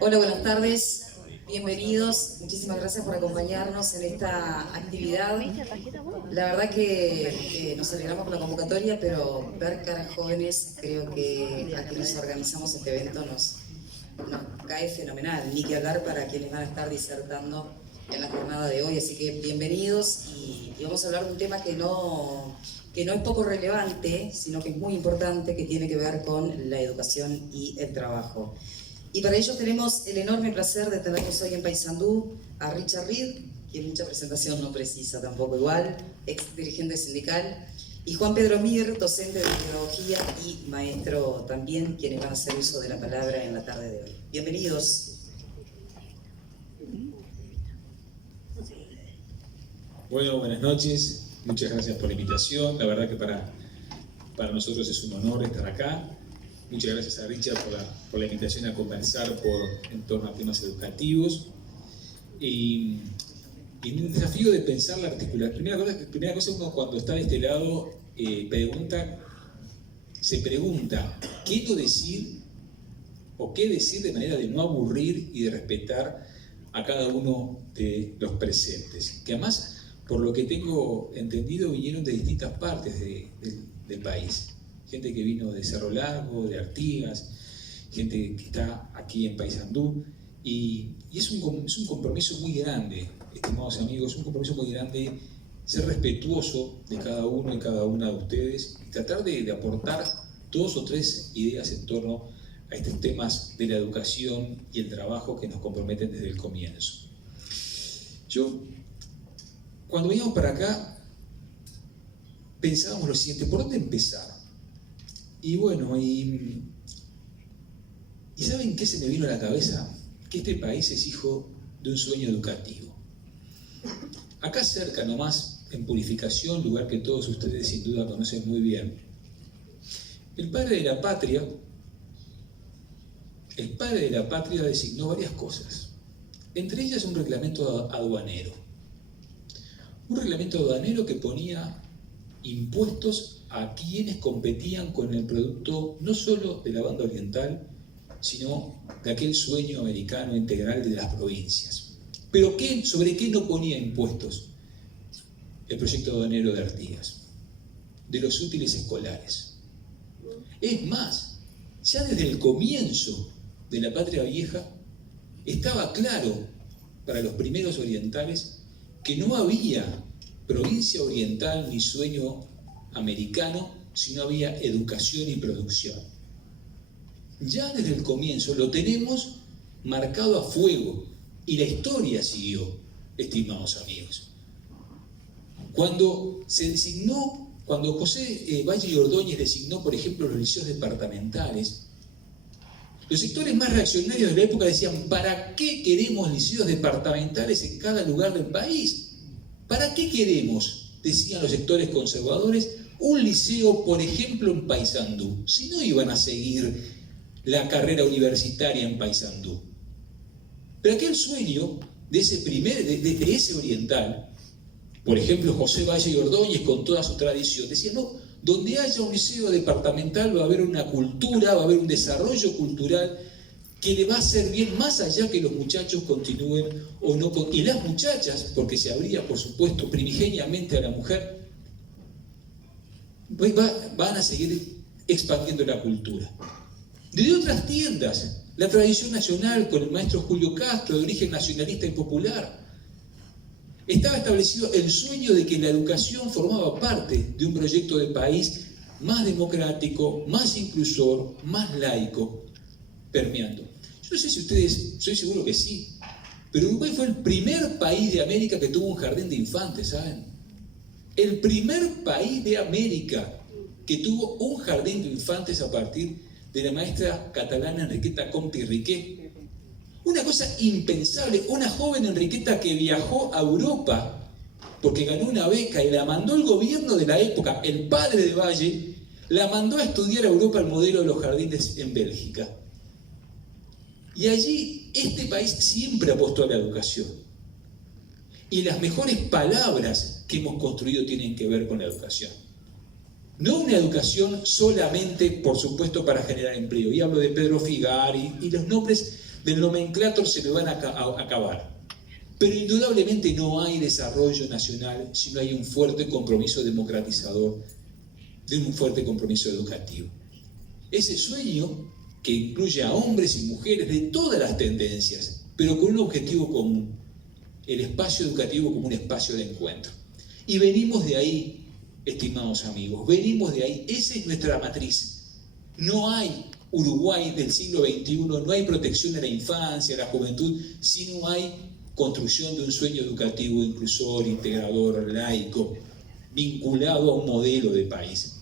Hola, buenas tardes, bienvenidos, muchísimas gracias por acompañarnos en esta actividad. La verdad que nos alegramos por la convocatoria, pero ver caras jóvenes, creo que a quienes organizamos este evento nos cae fenomenal, ni que hablar para quienes van a estar disertando en la jornada de hoy, así que bienvenidos y vamos a hablar de un tema que no es poco relevante, sino que es muy importante, que tiene que ver con la educación y el trabajo. Y para ello tenemos el enorme placer de tenernos hoy en Paysandú a Richard Reed, quien mucha presentación no precisa tampoco igual, ex dirigente sindical, y Juan Pedro Mir, docente de pedagogía y maestro también, quienes van a hacer uso de la palabra en la tarde de hoy. Bienvenidos. Bueno, buenas noches, muchas gracias por la invitación. La verdad que para nosotros es un honor estar acá. Muchas gracias a Richard por la invitación a conversar en torno a temas educativos. Y en el desafío de pensar la articulación, primera cosa uno cuando está de este lado se pregunta qué no decir o qué decir de manera de no aburrir y de respetar a cada uno de los presentes, que además, por lo que tengo entendido, vinieron de distintas partes del país. Gente que vino de Cerro Largo, de Artigas, gente que está aquí en Paysandú, y es un compromiso muy grande, estimados amigos, un compromiso muy grande ser respetuoso de cada uno y cada una de ustedes y tratar de aportar 2 o 3 ideas en torno a estos temas de la educación y el trabajo que nos comprometen desde el comienzo. Cuando veníamos para acá, pensábamos lo siguiente: ¿por dónde empezar? Y bueno, ¿y saben qué se me vino a la cabeza? Que este país es hijo de un sueño educativo. Acá cerca nomás, en Purificación, lugar que todos ustedes sin duda conocen muy bien, el padre de la patria designó varias cosas. Entre ellas un reglamento aduanero. Un reglamento aduanero que ponía impuestos a quienes competían con el producto no solo de la banda oriental, sino de aquel sueño americano integral de las provincias. ¿Pero sobre qué no ponía impuestos el proyecto aduanero de Artigas? De los útiles escolares. Es más, ya desde el comienzo de la Patria Vieja estaba claro para los primeros orientales que no había provincia oriental ni sueño americano si no había educación y producción. Ya desde el comienzo lo tenemos marcado a fuego y la historia siguió, estimados amigos. Cuando José Valle y Ordóñez designó, por ejemplo, los liceos departamentales, los sectores más reaccionarios de la época decían: ¿para qué queremos liceos departamentales en cada lugar del país? ¿Para qué queremos, decían los sectores conservadores, un liceo, por ejemplo, en Paysandú, si no iban a seguir la carrera universitaria en Paysandú? Pero aquel sueño de ese oriental, por ejemplo, José Valle y Ordóñez, con toda su tradición, decía: no, donde haya un liceo departamental va a haber una cultura, va a haber un desarrollo cultural que le va a hacer bien, más allá que los muchachos continúen o no, y las muchachas, porque se abría, por supuesto, primigeniamente a la mujer, van a seguir expandiendo la cultura. Desde otras tiendas, la tradición nacional con el maestro Julio Castro, de origen nacionalista y popular, estaba establecido el sueño de que la educación formaba parte de un proyecto de país más democrático, más inclusor, más laico, permeando. Yo no sé si ustedes, soy seguro que sí, pero Uruguay fue el primer país de América que tuvo un jardín de infantes, ¿saben? El primer país de América que tuvo un jardín de infantes a partir de la maestra catalana Enriqueta Comte y Riquet. Una cosa impensable, una joven Enriqueta que viajó a Europa porque ganó una beca y la mandó el gobierno de la época, el padre de Valle, la mandó a estudiar a Europa el modelo de los jardines en Bélgica. Y allí este país siempre apostó a la educación. Y las mejores palabras que hemos construido tienen que ver con la educación. No una educación solamente, por supuesto, para generar empleo. Y hablo de Pedro Figari y los nombres del nomenclátor se me van a acabar. Pero indudablemente no hay desarrollo nacional si no hay un fuerte compromiso democratizador, de un fuerte compromiso educativo. Ese sueño que incluye a hombres y mujeres de todas las tendencias, pero con un objetivo común, el espacio educativo como un espacio de encuentro. Y venimos de ahí, estimados amigos, venimos de ahí, esa es nuestra matriz. No hay Uruguay del siglo XXI, no hay protección de la infancia, de la juventud, si no hay construcción de un sueño educativo inclusor, integrador, laico, vinculado a un modelo de país,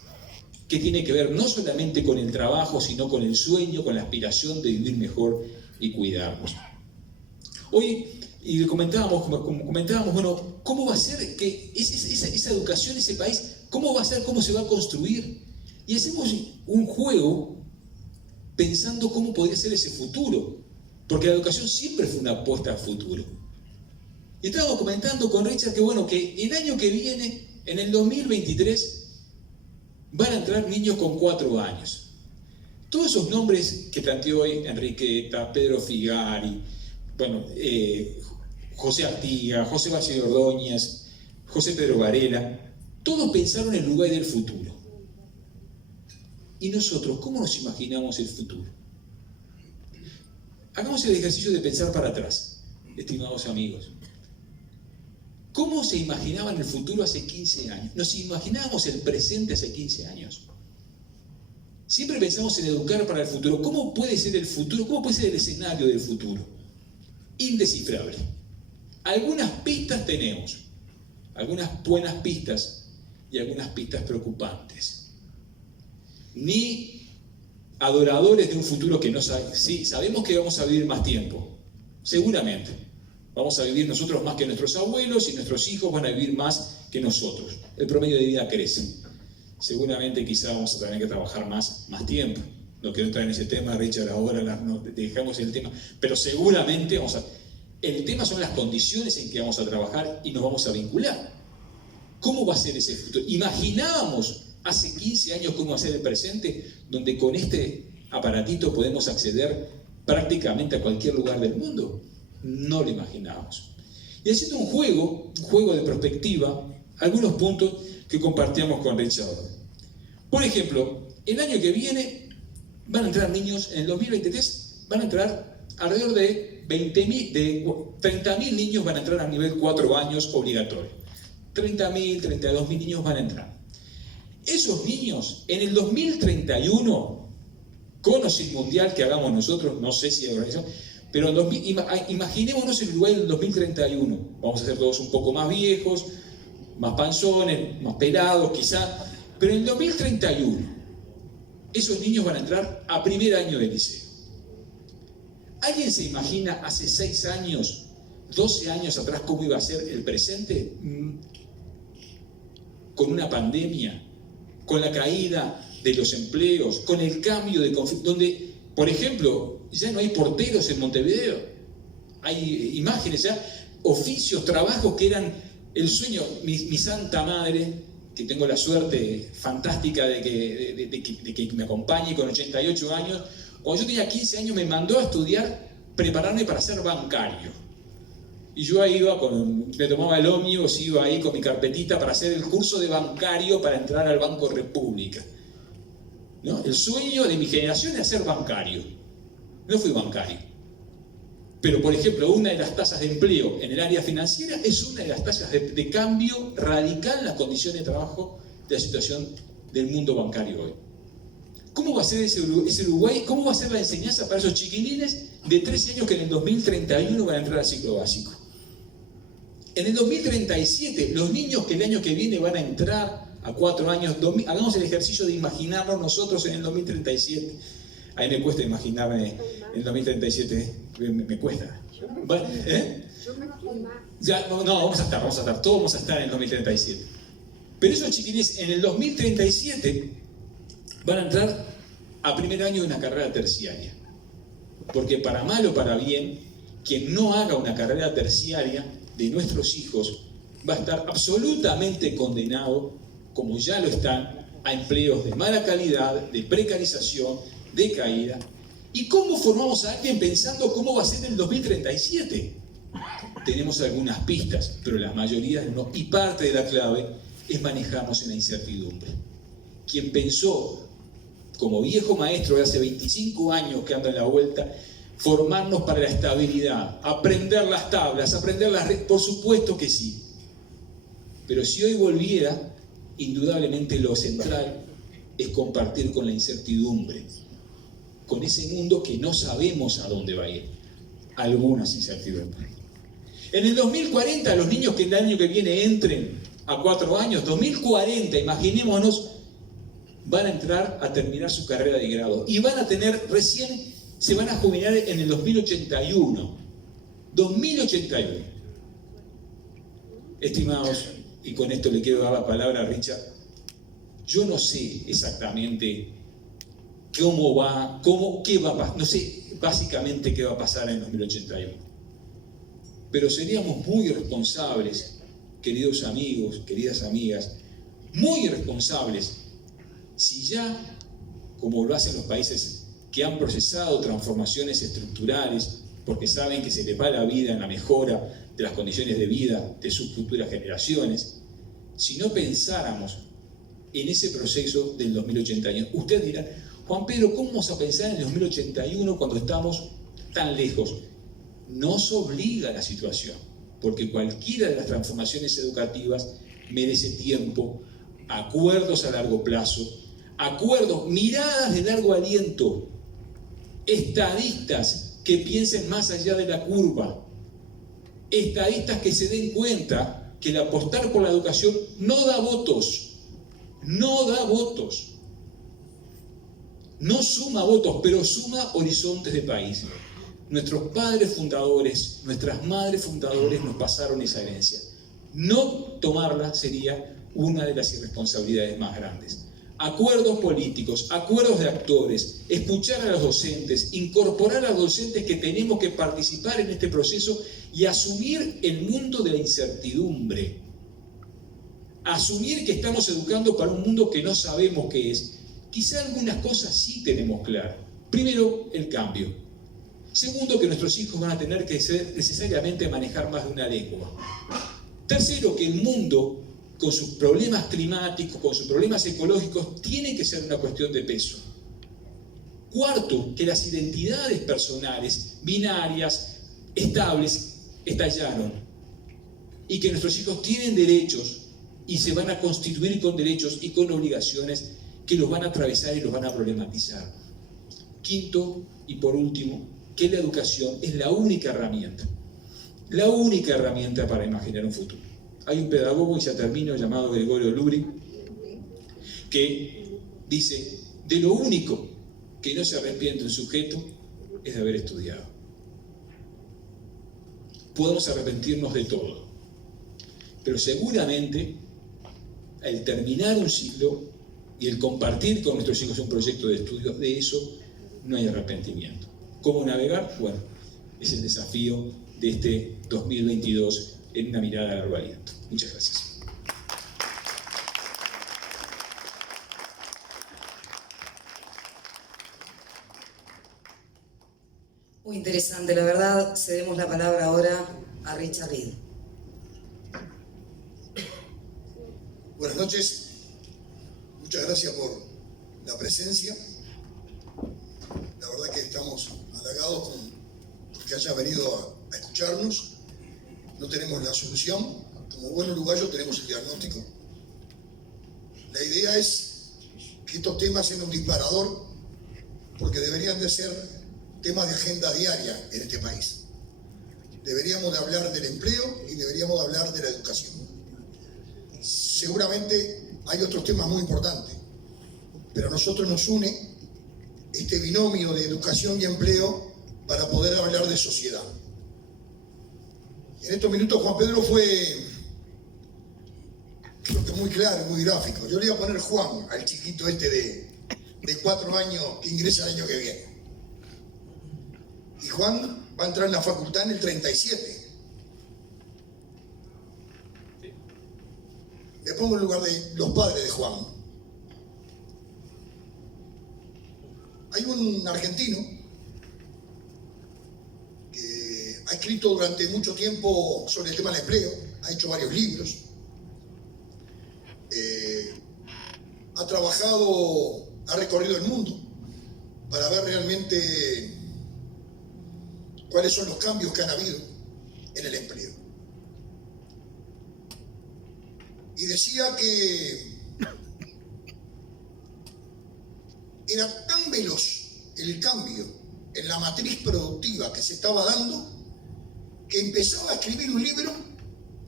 que tiene que ver no solamente con el trabajo, sino con el sueño, con la aspiración de vivir mejor y cuidarnos. Hoy, y comentábamos, bueno, ¿cómo va a ser que esa educación, ese país, cómo va a ser, cómo se va a construir? Y hacemos un juego pensando cómo podría ser ese futuro, porque la educación siempre fue una apuesta al futuro. Y estábamos comentando con Richard que, bueno, que el año que viene, en el 2023, van a entrar niños con 4 años. Todos esos nombres que planteó hoy Enriqueta, Pedro Figari, bueno, José Artiga, José Valle Ordóñez, José Pedro Varela, todos pensaron en el lugar del futuro. ¿Y nosotros cómo nos imaginamos el futuro? Hagamos el ejercicio de pensar para atrás, estimados amigos. ¿Cómo se imaginaban el futuro hace 15 años? ¿Nos imaginábamos el presente hace 15 años? Siempre pensamos en educar para el futuro. ¿Cómo puede ser el futuro? ¿Cómo puede ser el escenario del futuro? Indescifrable. Algunas pistas tenemos, algunas buenas pistas y algunas pistas preocupantes. Ni adoradores de un futuro que no sabemos. Sí, sabemos que vamos a vivir más tiempo, seguramente. Vamos a vivir nosotros más que nuestros abuelos y nuestros hijos van a vivir más que nosotros. El promedio de vida crece. Seguramente quizá vamos a tener que trabajar más tiempo. No quiero entrar en ese tema, Richard, ahora no dejamos el tema. Pero seguramente el tema son las condiciones en que vamos a trabajar y nos vamos a vincular. ¿Cómo va a ser ese futuro? Imaginábamos hace 15 años cómo va a ser el presente, donde con este aparatito podemos acceder prácticamente a cualquier lugar del mundo. No lo imaginábamos. Y haciendo un juego de perspectiva, algunos puntos que compartíamos con Richard. Por ejemplo, el año que viene van a entrar niños, en el 2023 van a entrar alrededor de 30.000 niños van a entrar a nivel 4 años obligatorio. 30.000, 32.000 niños van a entrar. Esos niños, en el 2031, con o sin mundial que hagamos nosotros, no sé si organizamos, pero imaginémonos el Uruguay del 2031. Vamos a ser todos un poco más viejos, más panzones, más pelados quizá, pero en el 2031 esos niños van a entrar a primer año de liceo. ¿Alguien se imagina hace 6 años, 12 años atrás cómo iba a ser el presente? Con una pandemia, con la caída de los empleos, con el cambio de conflicto, donde, por ejemplo, ya no hay porteros en Montevideo, hay imágenes, ya oficios, trabajos que eran el sueño. Mi santa madre, que tengo la suerte fantástica de que me acompañe con 88 años, cuando yo tenía 15 años me mandó a estudiar, prepararme para ser bancario. Y yo ahí iba, me tomaba el ómnibus, iba ahí con mi carpetita para hacer el curso de bancario para entrar al Banco República. ¿No? El sueño de mi generación era ser bancario. No fui bancario. Pero, por ejemplo, una de las tasas de empleo en el área financiera es una de las tasas de cambio radical en las condiciones de trabajo de la situación del mundo bancario hoy. ¿Cómo va a ser ese Uruguay? ¿Cómo va a ser la enseñanza para esos chiquilines de 13 años que en el 2031 van a entrar al ciclo básico? En el 2037, los niños que el año que viene van a entrar a 4 años, hagamos el ejercicio de imaginarnos nosotros en el 2037. A mí me cuesta imaginarme en el 2037, me cuesta. Ya, no, vamos a estar, todos vamos a estar en el 2037. Pero esos chiquilines en el 2037 van a entrar a primer año de una carrera terciaria. Porque para mal o para bien, quien no haga una carrera terciaria de nuestros hijos va a estar absolutamente condenado, como ya lo están, a empleos de mala calidad, de precarización, de caída. ¿Y cómo formamos a alguien pensando cómo va a ser el 2037? Tenemos algunas pistas, pero la mayoría no. Y parte de la clave es manejarnos en la incertidumbre. Quien pensó, como viejo maestro de hace 25 años que anda en la vuelta, formarnos para la estabilidad, aprender las tablas, aprender las reglas, por supuesto que sí. Pero si hoy volviera, indudablemente lo central es compartir con la incertidumbre, con ese mundo que no sabemos a dónde va a ir. Algunas incertidumbres. En el 2040, los niños que el año que viene entren a 4 años, 2040, imaginémonos, van a entrar a terminar su carrera de grado y van a tener, recién se van a jubilar en el 2081. 2081. Estimados, y con esto le quiero dar la palabra a Richard, yo no sé exactamente cómo va, qué va a pasar, no sé básicamente qué va a pasar en el 2081. Pero seríamos muy irresponsables, queridos amigos, queridas amigas, muy irresponsables si ya, como lo hacen los países que han procesado transformaciones estructurales, porque saben que se les va la vida en la mejora de las condiciones de vida de sus futuras generaciones, si no pensáramos en ese proceso del 2081. Usted dirá, Juan Pedro, ¿cómo vamos a pensar en el 2081 cuando estamos tan lejos? Nos obliga la situación, porque cualquiera de las transformaciones educativas merece tiempo, acuerdos a largo plazo, acuerdos, miradas de largo aliento, estadistas que piensen más allá de la curva, estadistas que se den cuenta que el apostar por la educación no da votos, no da votos, no suma votos, pero suma horizontes de país. Nuestros padres fundadores, nuestras madres fundadoras nos pasaron esa herencia. No tomarla sería una de las irresponsabilidades más grandes. Acuerdos políticos, acuerdos de actores, escuchar a los docentes, incorporar a los docentes que tenemos que participar en este proceso y asumir el mundo de la incertidumbre. Asumir que estamos educando para un mundo que no sabemos qué es. Quizá algunas cosas sí tenemos claras. Primero, el cambio. Segundo, que nuestros hijos van a tener que necesariamente manejar más de una lengua. Tercero, que el mundo, con sus problemas climáticos, con sus problemas ecológicos, tiene que ser una cuestión de peso. Cuarto, que las identidades personales, binarias, estables, estallaron. Y que nuestros hijos tienen derechos y se van a constituir con derechos y con obligaciones que los van a atravesar y los van a problematizar. Quinto, y por último, que la educación es la única herramienta para imaginar un futuro. Hay un pedagogo, y ya termino, llamado Gregorio Lurie, que dice, de lo único que no se arrepiente un sujeto es de haber estudiado. Podemos arrepentirnos de todo, pero seguramente el terminar un ciclo y el compartir con nuestros hijos un proyecto de estudio, de eso no hay arrepentimiento. ¿Cómo navegar? Bueno, es el desafío de este 2022 en una mirada a largo aliento. Muchas gracias. Muy interesante, la verdad. Cedemos la palabra ahora a Richard Reed. Buenas noches. Muchas gracias por la presencia. La verdad que estamos halagados con que haya venido a escucharnos. No tenemos la solución. Como buen uruguayo tenemos el diagnóstico. La idea es que estos temas sean un disparador, porque deberían de ser temas de agenda diaria en este país. Deberíamos de hablar del empleo y deberíamos de hablar de la educación. Seguramente hay otros temas muy importantes, pero a nosotros nos une este binomio de educación y empleo para poder hablar de sociedad. En estos minutos Juan Pedro fue, creo que muy claro, muy gráfico. Yo le iba a poner Juan al chiquito este de 4 años que ingresa el año que viene. Y Juan va a entrar en la facultad en el 37. Me pongo en lugar de los padres de Juan. Hay un argentino escrito durante mucho tiempo sobre el tema del empleo, ha hecho varios libros, ha trabajado, ha recorrido el mundo para ver realmente cuáles son los cambios que han habido en el empleo. Y decía que era tan veloz el cambio en la matriz productiva que se estaba dando, que empezaba a escribir un libro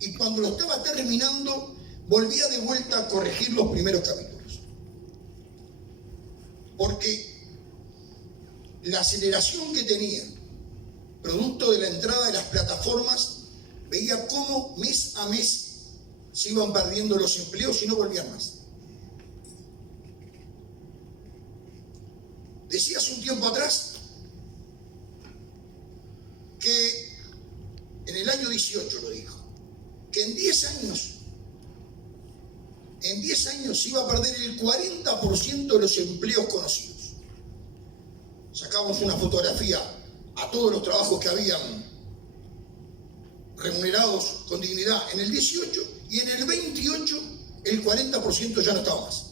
y cuando lo estaba terminando volvía de vuelta a corregir los primeros capítulos. Porque la aceleración que tenía, producto de la entrada de las plataformas, veía cómo mes a mes se iban perdiendo los empleos y no volvían más. Decía hace un tiempo atrás que en el año 18 lo dijo, que en 10 años se iba a perder el 40% de los empleos conocidos. Sacamos una fotografía a todos los trabajos que habían remunerados con dignidad en el 18 y en el 28 el 40% ya no estaba más.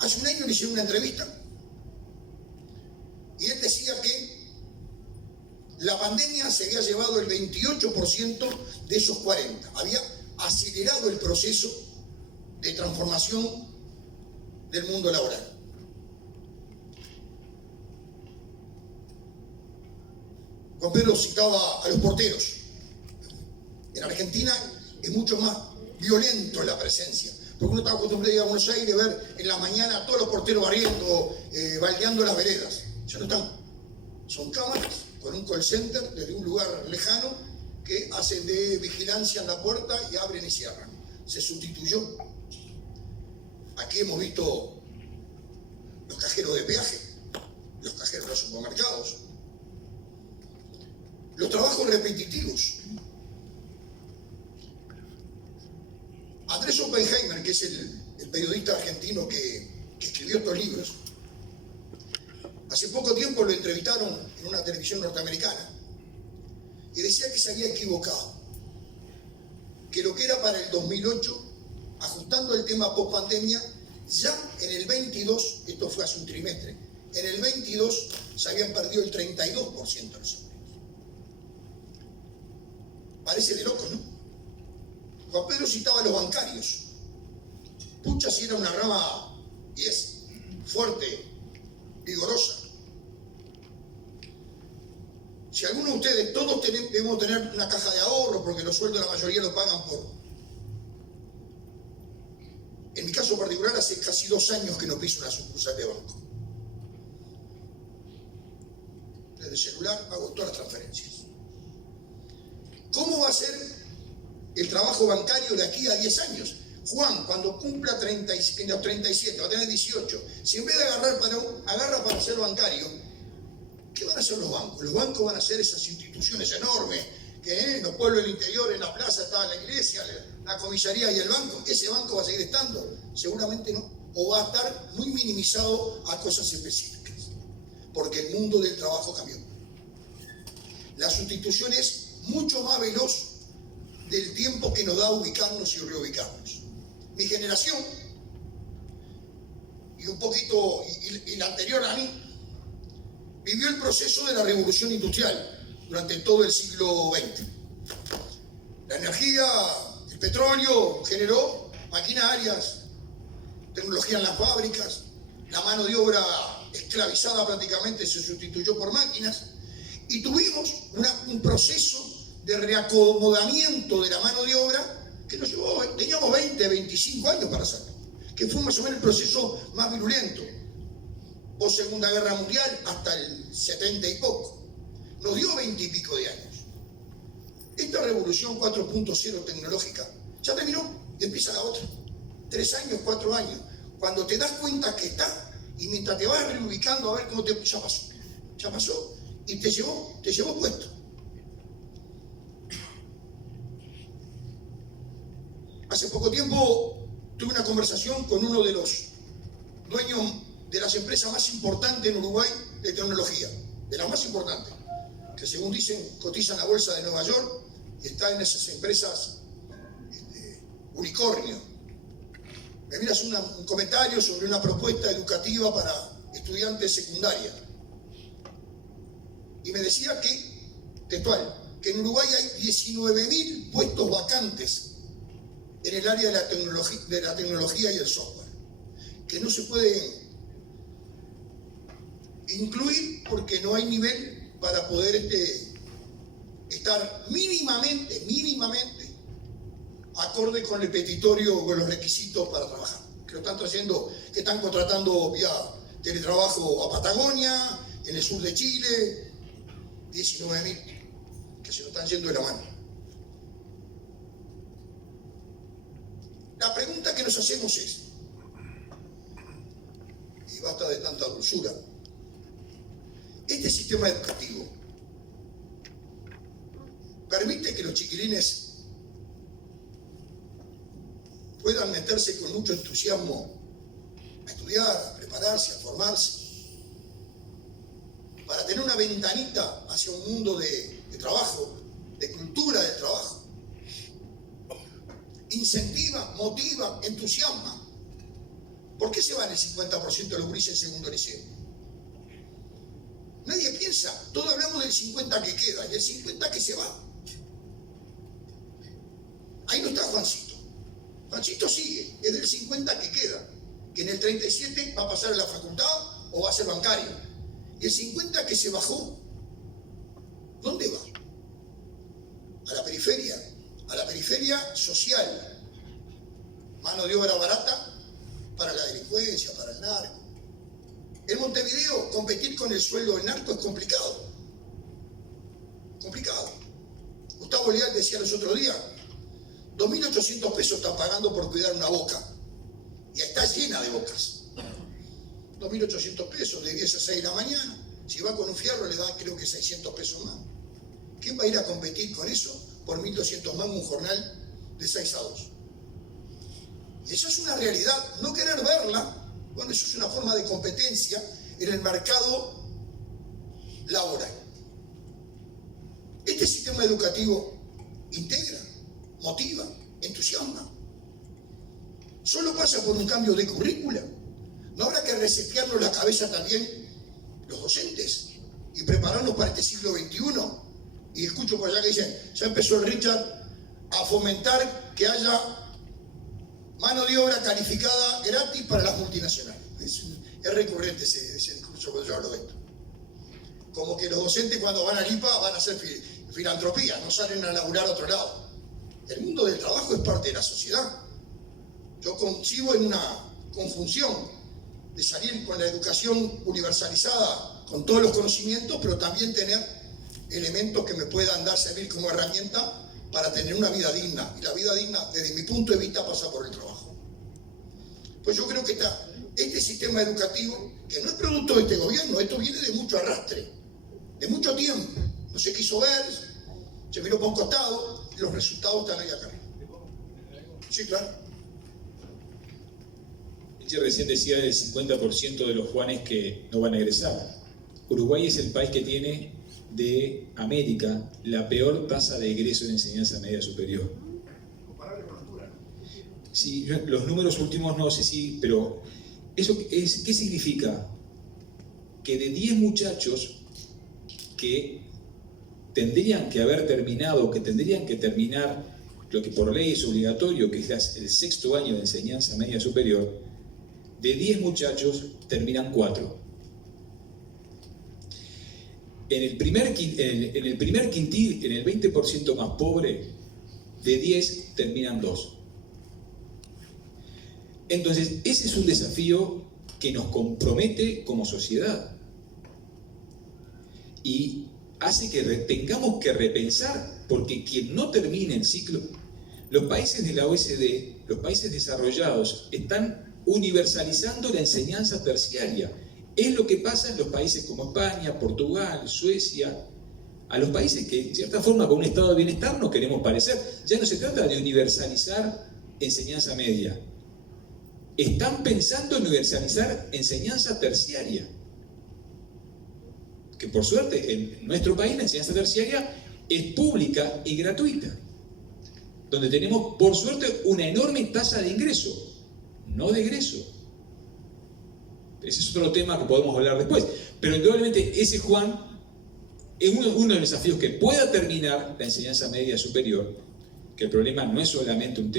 Hace un año le hicieron una entrevista y él decía que la pandemia se había llevado el 28% de esos 40%. Había acelerado el proceso de transformación del mundo laboral. Juan Pedro citaba a los porteros. En Argentina es mucho más violento la presencia, porque uno está acostumbrado a ir a Buenos Aires, ver en la mañana a todos los porteros barriendo, baldeando las veredas. Ya no están. Son cámaras con un call center desde un lugar lejano que hacen de vigilancia en la puerta y abren y cierran. Se sustituyó. Aquí hemos visto los cajeros de peaje, los cajeros de los supermercados, los trabajos repetitivos. Andrés Oppenheimer, que es el periodista argentino que escribió estos libros, hace poco tiempo lo entrevistaron en una televisión norteamericana y decía que se había equivocado, que lo que era para el 2008, ajustando el tema post-pandemia, ya en el 22, esto fue hace un trimestre, en el 22 se habían perdido el 32% de los empleos. Parece de loco, ¿no? Juan Pedro citaba a los bancarios. Pucha, si era una rama, y es fuerte, vigorosa. Si alguno de ustedes, todos debemos tener una caja de ahorro, porque los sueldos la mayoría lo pagan por... En mi caso particular, hace casi 2 años que no piso una sucursal de banco. Desde el celular hago todas las transferencias. ¿Cómo va a ser el trabajo bancario de aquí a 10 años? Juan, cuando cumpla en los 37, va a tener 18. Si en vez de agarra para ser bancario, ¿qué van a hacer los bancos? Los bancos van a ser esas instituciones enormes, que en los pueblos del interior, en la plaza está la iglesia, la comisaría y el banco. ¿Ese banco va a seguir estando? Seguramente no. O va a estar muy minimizado a cosas específicas. Porque el mundo del trabajo cambió. La sustitución es mucho más veloz del tiempo que nos da ubicarnos y reubicarnos. Mi generación, y un poquito, y la anterior a mí, vivió el proceso de la revolución industrial durante todo el siglo XX. La energía, el petróleo generó maquinarias, tecnología en las fábricas, la mano de obra esclavizada prácticamente se sustituyó por máquinas, y tuvimos un proceso de reacomodamiento de la mano de obra que nos llevó, teníamos 20, 25 años para hacerlo, que fue más o menos el proceso más virulento, post Segunda Guerra Mundial hasta el 70 y poco, nos dio 20 y pico de años. Esta revolución 4.0 tecnológica ya terminó y empieza la otra, 3 años, 4 años, cuando te das cuenta que está y mientras te vas reubicando a ver cómo ya pasó y te llevó puesto. Hace poco tiempo tuve una conversación con uno de los dueños de las empresas más importantes en Uruguay de tecnología, de las más importantes. que según dicen cotiza en la bolsa de Nueva York y está en esas empresas unicornio. Me miras un comentario sobre una propuesta educativa para estudiantes secundarios y me decía que, textual, que en Uruguay hay 19.000 puestos vacantes en el área de la tecnología y el software, que no se pueden incluir porque no hay nivel para poder estar mínimamente acorde con el petitorio o con los requisitos para trabajar. Que lo están trayendo, que están contratando vía teletrabajo a Patagonia, en el sur de Chile, 19.000, que se lo están yendo de la mano. La pregunta que nos hacemos es, y basta de tanta dulzura, ¿este sistema educativo permite que los chiquilines puedan meterse con mucho entusiasmo a estudiar, a prepararse, a formarse, para tener una ventanita hacia un mundo de trabajo, de cultura del trabajo? Incentiva, motiva, entusiasma. ¿Por qué se van el 50% de los gurises en segundo liceo? Nadie piensa, todos hablamos del 50 que queda y el 50 que se va. Ahí no está Juancito. Juancito sigue, es del 50 que queda, que en el 37 va a pasar a la facultad o va a ser bancario. Y el 50 que se bajó, ¿dónde va? A la periferia social. Mano de obra barata para la delincuencia, para el narco. En Montevideo, competir con el sueldo del narco es complicado. Complicado. Gustavo Leal decía los otros días, 2.800 pesos están pagando por cuidar una boca. Y está llena de bocas. 2.800 pesos de 10 a 6 de la mañana. Si va con un fierro le dan creo que 600 pesos más. ¿Quién va a ir a competir con eso por 1.200 más un jornal de 6 a 2? Y eso es una realidad. No querer verla, bueno, eso es una forma de competencia en el mercado laboral. Este sistema educativo integra, motiva, entusiasma. Solo pasa por un cambio de currícula. ¿No habrá que resetearnos la cabeza también los docentes y prepararnos para este siglo XXI? Y escucho por allá que dicen, ya empezó el Richard a fomentar que haya mano de obra calificada gratis para las multinacionales. Es recurrente ese discurso cuando yo hablo de esto. Como que los docentes cuando van al IPA van a hacer filantropía, no salen a laburar a otro lado. El mundo del trabajo es parte de la sociedad. Yo concibo en una conjunción de salir con la educación universalizada, con todos los conocimientos, pero también tener elementos que me puedan servir como herramienta para tener una vida digna. Y la vida digna, desde mi punto de vista, pasa por el trabajo. Pues yo creo que este sistema educativo, que no es producto de este gobierno, esto viene de mucho arrastre, de mucho tiempo. No se quiso ver, se miró por un costado, y los resultados están ahí acá. Sí, claro. Recién decía del 50% de los Juanes que no van a egresar. Uruguay es el país que tiene de América la peor tasa de egreso en enseñanza media superior. Comparable con Honduras. Sí, los números últimos no sé si, pero eso ¿qué significa? Que de 10 muchachos que tendrían que haber terminado, que tendrían que terminar lo que por ley es obligatorio, que es el 6º año de enseñanza media superior, de 10 muchachos terminan 4. En el primer quintil, en el 20% más pobre, de 10 terminan 2. Entonces, ese es un desafío que nos compromete como sociedad y hace que tengamos que repensar, porque quien no termine el ciclo, los países de la OSD, los países desarrollados, están universalizando la enseñanza terciaria. Es lo que pasa en los países como España, Portugal, Suecia, a los países que, en cierta forma, con un estado de bienestar nos queremos parecer. Ya no se trata de universalizar enseñanza media. Están pensando en universalizar enseñanza terciaria. ¿Ok? que por suerte en nuestro país la enseñanza terciaria es pública y gratuita, donde tenemos por suerte una enorme tasa de ingreso, no de egreso. Ese es otro tema que podemos hablar después, pero indudablemente ese Juan es uno de los desafíos que pueda terminar la enseñanza media superior, que el problema no es solamente un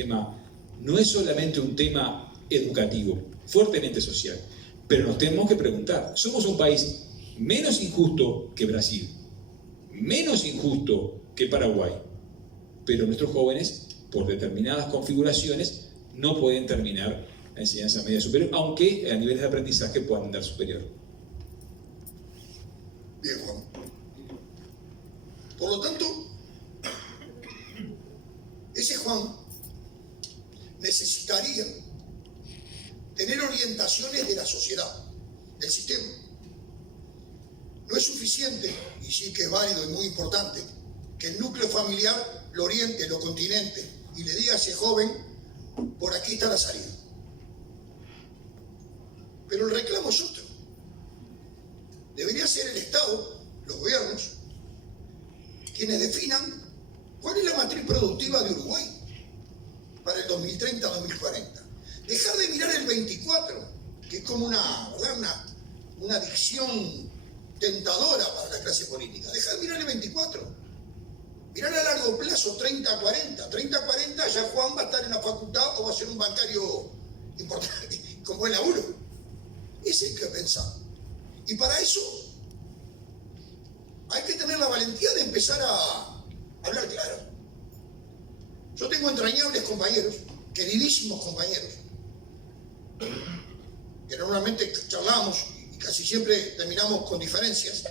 tema educativo, fuertemente social, pero nos tenemos que preguntar, somos un país menos injusto que Brasil, menos injusto que Paraguay, pero nuestros jóvenes, por determinadas configuraciones, no pueden terminar la enseñanza media superior, aunque a niveles de aprendizaje puedan andar superior. Bien, Juan. Por lo tanto, ese Juan necesitaría tener orientaciones de la sociedad, del sistema. No es suficiente, y sí que es válido y muy importante, que el núcleo familiar lo oriente, lo continente y le diga a ese joven, por aquí está la salida. Pero el reclamo es otro. Debería ser el Estado, los gobiernos, quienes definan cuál es la matriz productiva de Uruguay para el 2030-2040. Dejar de mirar el 24, que es como una adicción tentadora para la clase política. Dejar de mirar el 24. Mirar a largo plazo, 30-40. 30-40 ya Juan va a estar en la facultad o va a ser un bancario importante, con buen laburo. Ese hay que pensar. Y para eso hay que tener la valentía de empezar a hablar claro. Yo tengo entrañables compañeros, queridísimos compañeros, que normalmente charlamos y casi siempre terminamos con diferencias,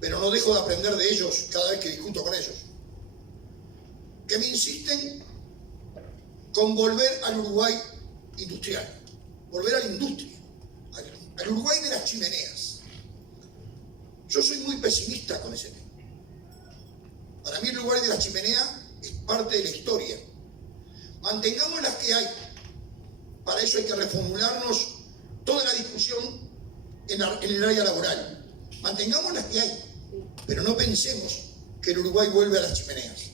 pero no dejo de aprender de ellos cada vez que discuto con ellos, que me insisten con volver al Uruguay industrial, volver a la industria, al Uruguay de las chimeneas. Yo soy muy pesimista con ese tema. Para mí el Uruguay de las chimeneas es parte de la historia. Mantengamos las que hay. Para eso hay que reformularnos toda la discusión en el área laboral. Mantengamos las que hay, pero no pensemos que el Uruguay vuelve a las chimeneas.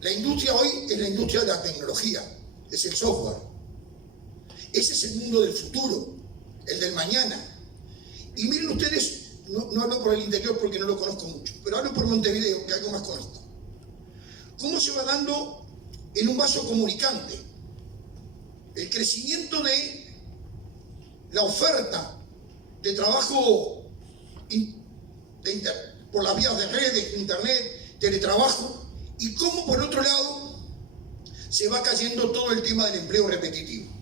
La industria hoy es la industria de la tecnología, es el software. Ese es el mundo del futuro, el del mañana. Y miren ustedes, no hablo por el interior porque no lo conozco mucho, pero hablo por Montevideo, que algo más conozco. ¿Cómo se va dando en un vaso comunicante el crecimiento de la oferta de trabajo por las vías de redes, internet, teletrabajo, y cómo por otro lado se va cayendo todo el tema del empleo repetitivo?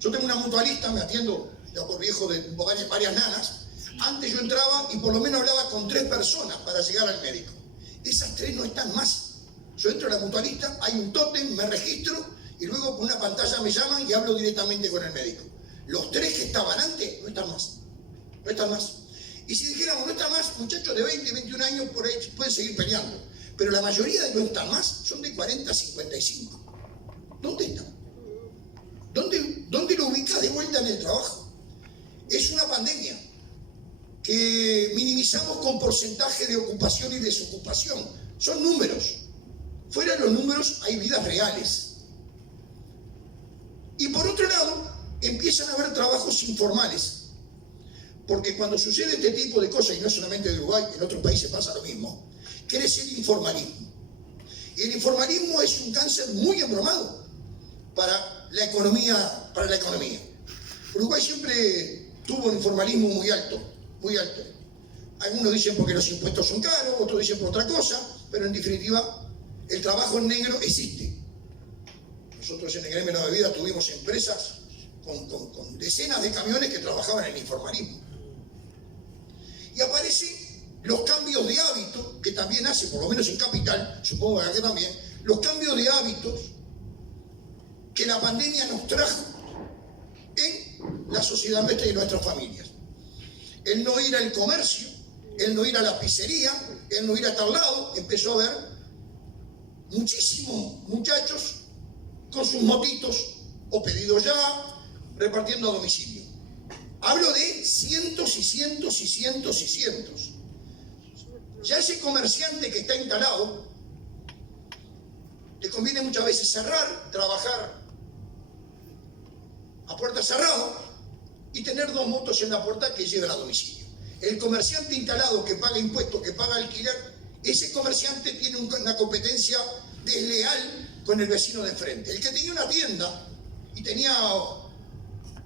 Yo tengo una mutualista, me atiendo ya por viejo de varias nanas. Antes yo entraba y por lo menos hablaba con 3 personas para llegar al médico. Esas 3 no están más. Yo entro a la mutualista, hay un tótem, me registro y luego por una pantalla me llaman y hablo directamente con el médico. Los 3 que estaban antes no están más. No están más. Y si dijéramos no están más, muchachos de 20, 21 años por ahí pueden seguir peleando. Pero la mayoría de no están más son de 40 a 55. ¿Dónde están? ¿Dónde lo ubicas de vuelta en el trabajo? Es una pandemia que minimizamos con porcentaje de ocupación y desocupación. Son números. Fuera de los números hay vidas reales. Y por otro lado, empiezan a haber trabajos informales. Porque cuando sucede este tipo de cosas, y no solamente en Uruguay, en otros países pasa lo mismo, crece el informalismo. Y el informalismo es un cáncer muy embromado para la economía. Uruguay siempre tuvo un informalismo muy alto, muy alto. Algunos dicen porque los impuestos son caros, otros dicen por otra cosa, pero en definitiva el trabajo en negro existe. Nosotros en el gremio de la bebida tuvimos empresas con decenas de camiones que trabajaban en el informalismo. Y aparecen los cambios de hábitos, que también hace, por lo menos en Capital, supongo que acá también, los cambios de hábitos que la pandemia nos trajo en la sociedad nuestra y en nuestras familias. El no ir al comercio, el no ir a la pizzería, el no ir a tal lado, empezó a ver muchísimos muchachos con sus motitos o pedidos ya, repartiendo a domicilio. Hablo de cientos y cientos y cientos y cientos. Ya ese comerciante que está instalado, le conviene muchas veces cerrar, trabajar a puerta cerrada y tener 2 motos en la puerta que lleven a domicilio. El comerciante instalado que paga impuestos, que paga alquiler, ese comerciante tiene una competencia desleal con el vecino de enfrente. El que tenía una tienda y tenía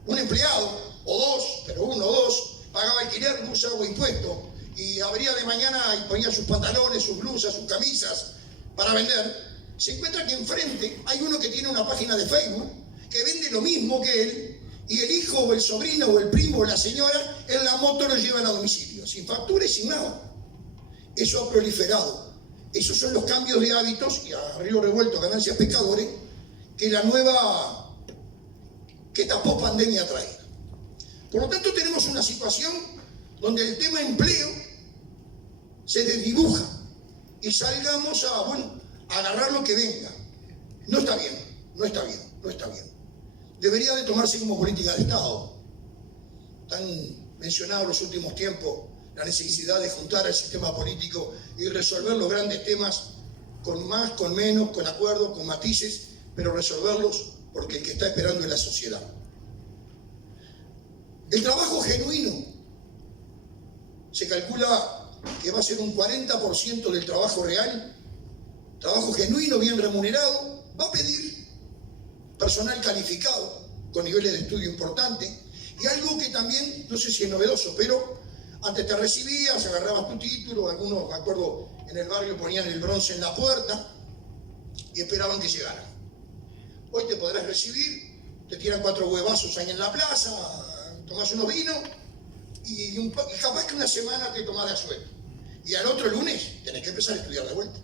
un empleado, o 2, pero 1 o 2, pagaba alquiler, luz, agua, impuesto, y abría de mañana y ponía sus pantalones, sus blusas, sus camisas para vender, se encuentra que enfrente hay uno que tiene una página de Facebook que vende lo mismo que él, y el hijo o el sobrino o el primo o la señora en la moto lo llevan a domicilio, sin factura y sin nada. Eso ha proliferado. Esos son los cambios de hábitos, y a río revuelto ganancias pescadores, que la nueva, que esta post-pandemia trae. Por lo tanto, tenemos una situación donde el tema empleo se desdibuja y salgamos a agarrar lo que venga. No está bien, no está bien, no está bien. Debería de tomarse como política de Estado. Tan mencionado en los últimos tiempos la necesidad de juntar al sistema político y resolver los grandes temas con más, con menos, con acuerdos, con matices, pero resolverlos porque el que está esperando es la sociedad. El trabajo genuino se calcula que va a ser un 40% del trabajo real, trabajo genuino, bien remunerado, va a pedir personal calificado, con niveles de estudio importantes, y algo que también, no sé si es novedoso, pero antes te recibías, agarrabas tu título, algunos, me acuerdo, en el barrio ponían el bronce en la puerta y esperaban que llegaran. Hoy te podrás recibir, te tiran 4 huevazos ahí en la plaza, tomás unos vinos y capaz que una semana te tomás de asueto. Y al otro lunes tenés que empezar a estudiar de vuelta.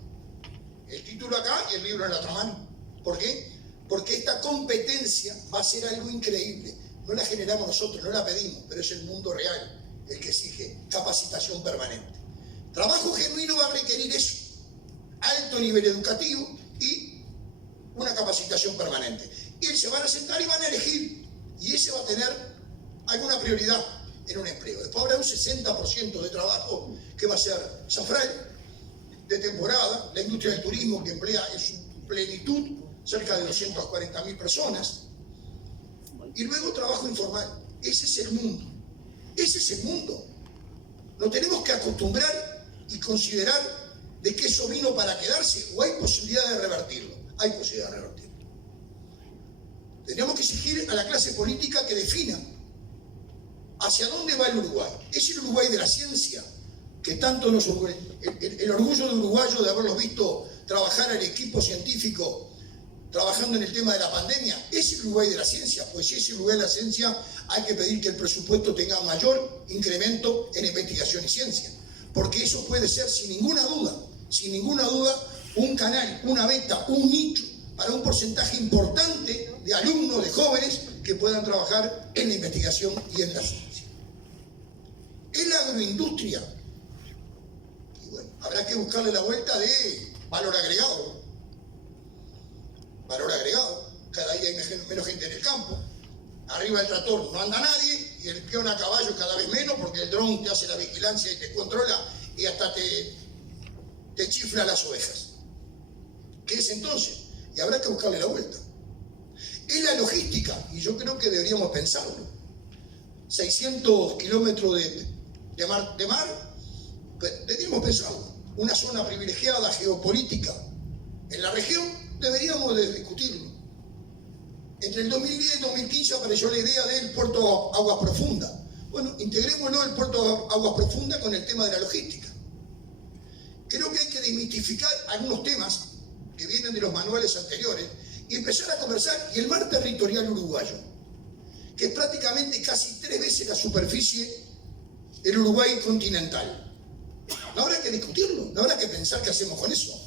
El título acá y el libro en la otra mano. ¿Por qué? Porque esta competencia va a ser algo increíble. No la generamos nosotros, no la pedimos, pero es el mundo real el que exige capacitación permanente. Trabajo genuino va a requerir eso, alto nivel educativo y una capacitación permanente. Y se van a sentar y van a elegir, y ese va a tener alguna prioridad en un empleo. Después habrá un 60% de trabajo que va a ser zafral, de temporada, la industria del turismo que emplea en su plenitud cerca de 240.000 personas, y luego trabajo informal. Ese es el mundo. Ese es el mundo. Nos tenemos que acostumbrar y considerar de que eso vino para quedarse, o hay posibilidad de revertirlo. Hay posibilidad de revertirlo. Tenemos que exigir a la clase política que defina hacia dónde va el Uruguay. ¿Es el Uruguay de la ciencia? Que tanto nos el orgullo de uruguayo de haberlos visto trabajar al equipo científico trabajando en el tema de la pandemia. ¿Es el Uruguay de la ciencia? Pues si es el Uruguay de la ciencia, hay que pedir que el presupuesto tenga mayor incremento en investigación y ciencia, porque eso puede ser sin ninguna duda, un canal, una beta, un nicho para un porcentaje importante de alumnos, de jóvenes que puedan trabajar en la investigación y en la ciencia. En la agroindustria, y bueno, habrá que buscarle la vuelta de valor agregado. Valor agregado. Cada día hay menos gente en el campo. Arriba del tractor no anda nadie y el peón a caballo cada vez menos porque el dron te hace la vigilancia y te controla y hasta te chifla las ovejas. ¿Qué es entonces? Y habrá que buscarle la vuelta. Es la logística, y yo creo que deberíamos pensarlo. 600 kilómetros de mar, deberíamos pensarlo. Una zona privilegiada, geopolítica en la región, deberíamos de discutirlo. Entre el 2010 y el 2015 apareció la idea del puerto Aguas Profundas. Bueno, integrémoslo el puerto Aguas Profundas con el tema de la logística. Creo que hay que desmitificar algunos temas que vienen de los manuales anteriores y empezar a conversar. Y el mar territorial uruguayo, que es prácticamente casi 3 veces la superficie del Uruguay continental. No habrá que discutirlo, no habrá que pensar qué hacemos con eso,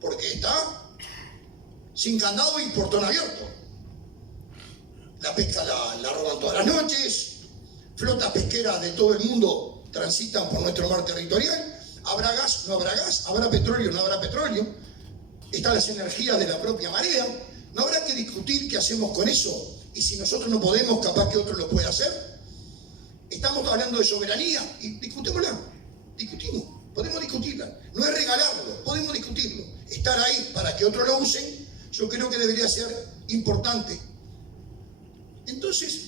porque está sin candado y portón abierto. La pesca la roban todas las noches, flotas pesqueras de todo el mundo transitan por nuestro mar territorial. ¿Habrá gas? No habrá gas. ¿Habrá petróleo? No habrá petróleo. Están las energías de la propia marea. No habrá que discutir qué hacemos con eso. Y si nosotros no podemos, capaz que otro lo puede hacer. estamos hablando de soberanía y discutámosla, podemos discutirla. No es regalarlo, podemos discutirlo. Estar ahí para que otros lo usen, yo creo que debería ser importante. Entonces,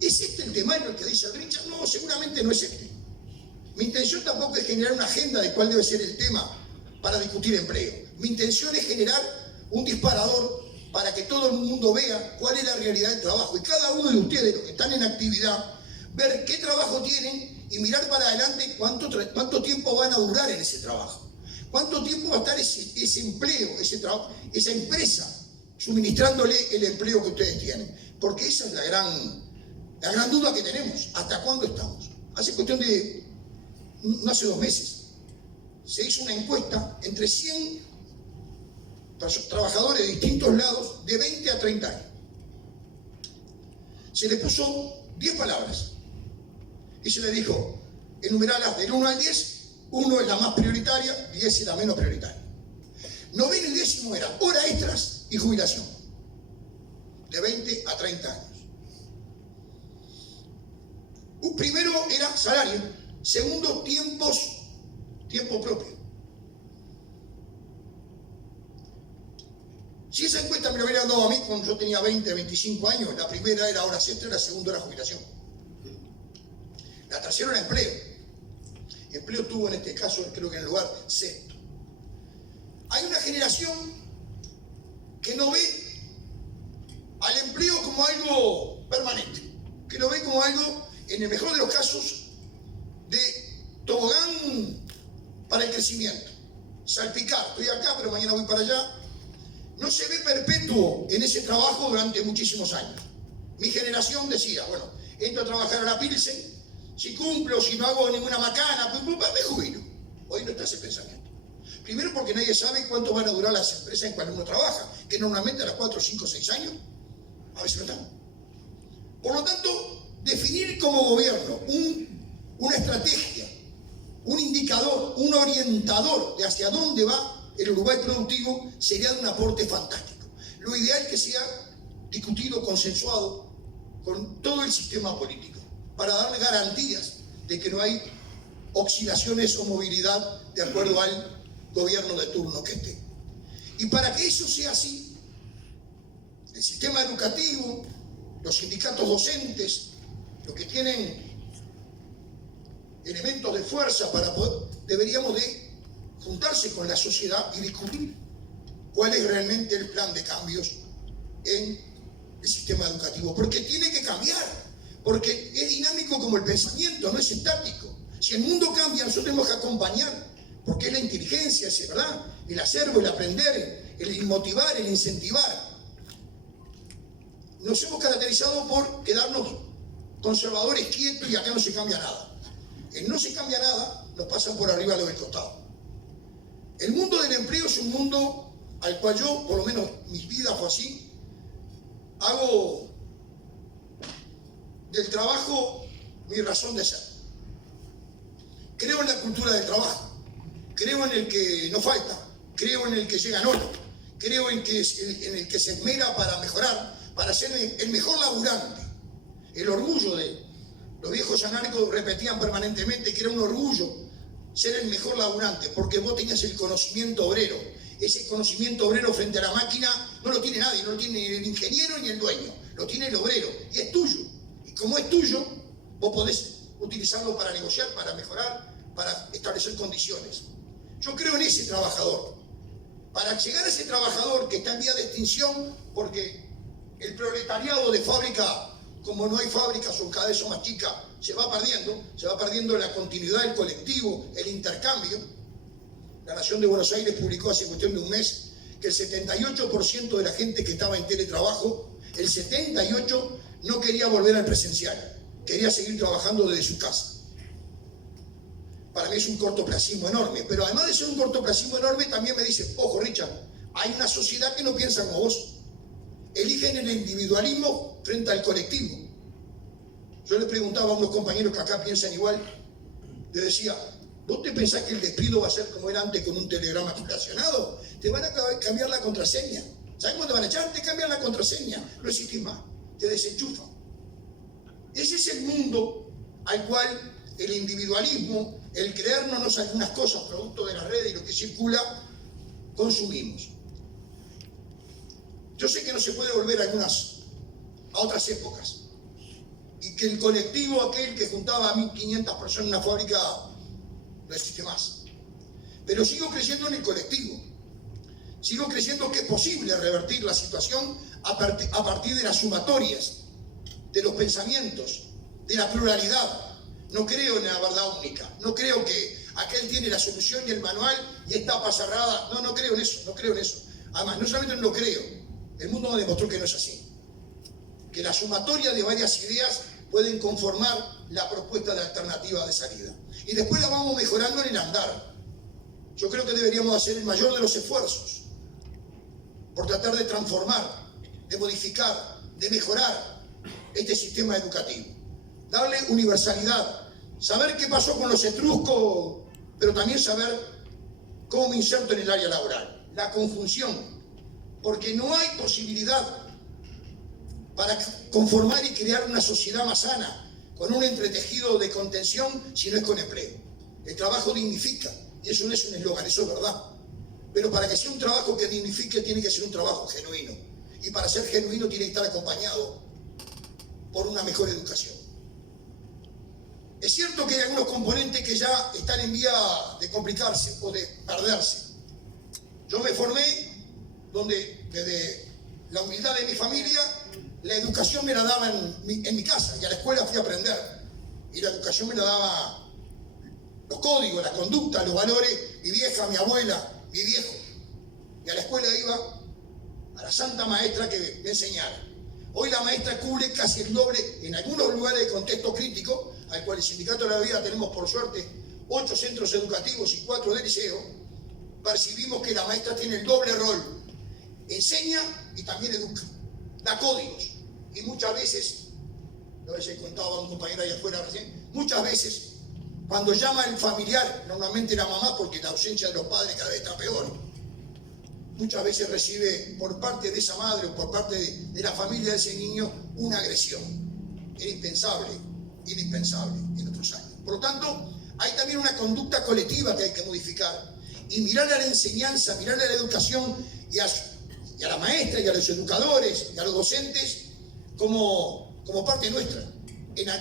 ¿es este el tema en el que dice el Richard? No, seguramente no es este. Mi intención tampoco es generar una agenda de cuál debe ser el tema para discutir empleo. Mi intención es generar un disparador para que todo el mundo vea cuál es la realidad del trabajo. Y cada uno de ustedes, los que están en actividad, ver qué trabajo tienen y mirar para adelante cuánto tiempo van a durar en ese trabajo. Cuánto tiempo va a estar ese empleo, ese trabajo, esa empresa suministrándole el empleo que ustedes tienen. Porque esa es la gran duda que tenemos. ¿Hasta cuándo estamos? No hace 2 meses, se hizo una encuesta entre 100 trabajadores de distintos lados de 20 a 30 años. Se les puso 10 palabras y se les dijo, enumeralas del 1 al 10, 1 es la más prioritaria, 10 es la menos prioritaria. 9 y 10 era horas extras y jubilación, de 20 a 30 años. Primero era salario, segundo tiempo propio. Si esa encuesta me la hubieran dado a mí cuando yo tenía 20, 25 años, la primera era horas extras, la segunda era jubilación. La tercera era empleo. Empleo tuvo en este caso, creo que en el lugar sexto. Hay una generación que no ve al empleo como algo permanente, que lo ve como algo, en el mejor de los casos, de tobogán para el crecimiento. Salpicar, estoy acá, pero mañana voy para allá. No se ve perpetuo en ese trabajo durante muchísimos años. Mi generación decía, bueno, entro a trabajar a la Pilsen, si cumplo, si no hago ninguna macana, me jubilo. Hoy no está ese pensamiento. Primero porque nadie sabe cuánto van a durar las empresas en cuando uno trabaja, que normalmente a las 4, 5, 6 años, a veces no están. Por lo tanto, definir como gobierno una estrategia, un indicador, un orientador de hacia dónde va el Uruguay productivo sería de un aporte fantástico. Lo ideal es que sea discutido, consensuado con todo el sistema político, para darle garantías de que no hay oscilaciones o movilidad de acuerdo al gobierno de turno que esté. Y para que eso sea así, el sistema educativo, los sindicatos docentes, los que tienen elementos de fuerza para poder, deberíamos de juntarse con la sociedad y discutir cuál es realmente el plan de cambios en el sistema educativo, porque tiene que cambiar, porque es dinámico como el pensamiento, no es estático. Si el mundo cambia, nosotros tenemos que acompañar, porque es la inteligencia, es verdad, el hacerlo, el aprender, el motivar, el incentivar. Nos hemos caracterizado por quedarnos conservadores, quietos, y acá no se cambia nada. El no se cambia nada, nos pasan por arriba lo del costado. El mundo del empleo es un mundo al cual yo, por lo menos mi vida fue así, hago del trabajo mi razón de ser. Creo en la cultura del trabajo, creo en el que no falta, creo en el que llega en oro, creo en el que se esmera para mejorar, para ser el mejor laburante. El orgullo de los viejos anarcos repetían permanentemente que era un orgullo ser el mejor laburante, porque vos tenías el conocimiento obrero. Ese conocimiento obrero frente a la máquina no lo tiene nadie, no lo tiene ni el ingeniero ni el dueño, lo tiene el obrero, y es tuyo. Y como es tuyo, vos podés utilizarlo para negociar, para mejorar, para establecer condiciones. Yo creo en ese trabajador. Para llegar a ese trabajador que está en vía de extinción, porque el proletariado de fábrica, como no hay fábricas o cada vez son más chicas, se va perdiendo la continuidad del colectivo, el intercambio. La Nación de Buenos Aires publicó hace cuestión de un mes que el 78% de la gente que estaba en teletrabajo, el 78% no quería volver al presencial, quería seguir trabajando desde su casa. Para mí es un cortoplacismo enorme, pero además de ser un cortoplacismo enorme, también me dice, ojo Richard, hay una sociedad que no piensa como vos. Eligen el individualismo frente al colectivo. Yo le preguntaba a unos compañeros que acá piensan igual, les decía, ¿vos te pensás que el despido va a ser como era antes con un telegrama estacionado? Te van a cambiar la contraseña. ¿Sabes cómo te van a echar? Te cambian la contraseña. No existís más. Te desenchufan. Ese es el mundo al cual el individualismo, el creernos algunas cosas producto de las redes y lo que circula, consumimos. Yo sé que no se puede volver a otras épocas, y que el colectivo aquel que juntaba a 1.500 personas en una fábrica no existe más. Pero sigo creyendo en el colectivo. Sigo creyendo que es posible revertir la situación a partir de las sumatorias, de los pensamientos, de la pluralidad. No creo en la verdad única. No creo que aquel tiene la solución y el manual y está cerrada. No creo en eso, no creo en eso. Además, no solamente no lo creo, el mundo me demostró que no es así. Que la sumatoria de varias ideas pueden conformar la propuesta de alternativa de salida. Y después la vamos mejorando en el andar. Yo creo que deberíamos hacer el mayor de los esfuerzos por tratar de transformar, de modificar, de mejorar este sistema educativo. Darle universalidad, saber qué pasó con los etruscos, pero también saber cómo me inserto en el área laboral. La conjunción, porque no hay posibilidad para conformar y crear una sociedad más sana, con un entretejido de contención, si no es con empleo. El trabajo dignifica, y eso no es un eslogan, eso es verdad. Pero para que sea un trabajo que dignifique, tiene que ser un trabajo genuino. Y para ser genuino tiene que estar acompañado por una mejor educación. Es cierto que hay algunos componentes que ya están en vía de complicarse o de perderse. Yo me formé donde desde la humildad de mi familia, la educación me la daba en mi casa, y a la escuela fui a aprender. Y la educación me la daba los códigos, la conducta, los valores, mi vieja, mi abuela, mi viejo. Y a la escuela iba a la santa maestra que me enseñara. Hoy la maestra cubre casi el doble en algunos lugares de contexto crítico, al cual el Sindicato de la Vida tenemos por suerte 8 centros educativos y 4 de liceo. Percibimos que la maestra tiene el doble rol: enseña y también educa, da códigos. Y muchas veces, lo les he contado a un compañero allá afuera recién, muchas veces cuando llama el familiar, normalmente la mamá, porque la ausencia de los padres cada vez está peor, muchas veces recibe por parte de esa madre o por parte de la familia de ese niño una agresión. Era impensable en otros años. Por lo tanto, hay también una conducta colectiva que hay que modificar y mirar a la enseñanza, mirar a la educación y a la maestra y a los educadores y a los docentes como parte nuestra.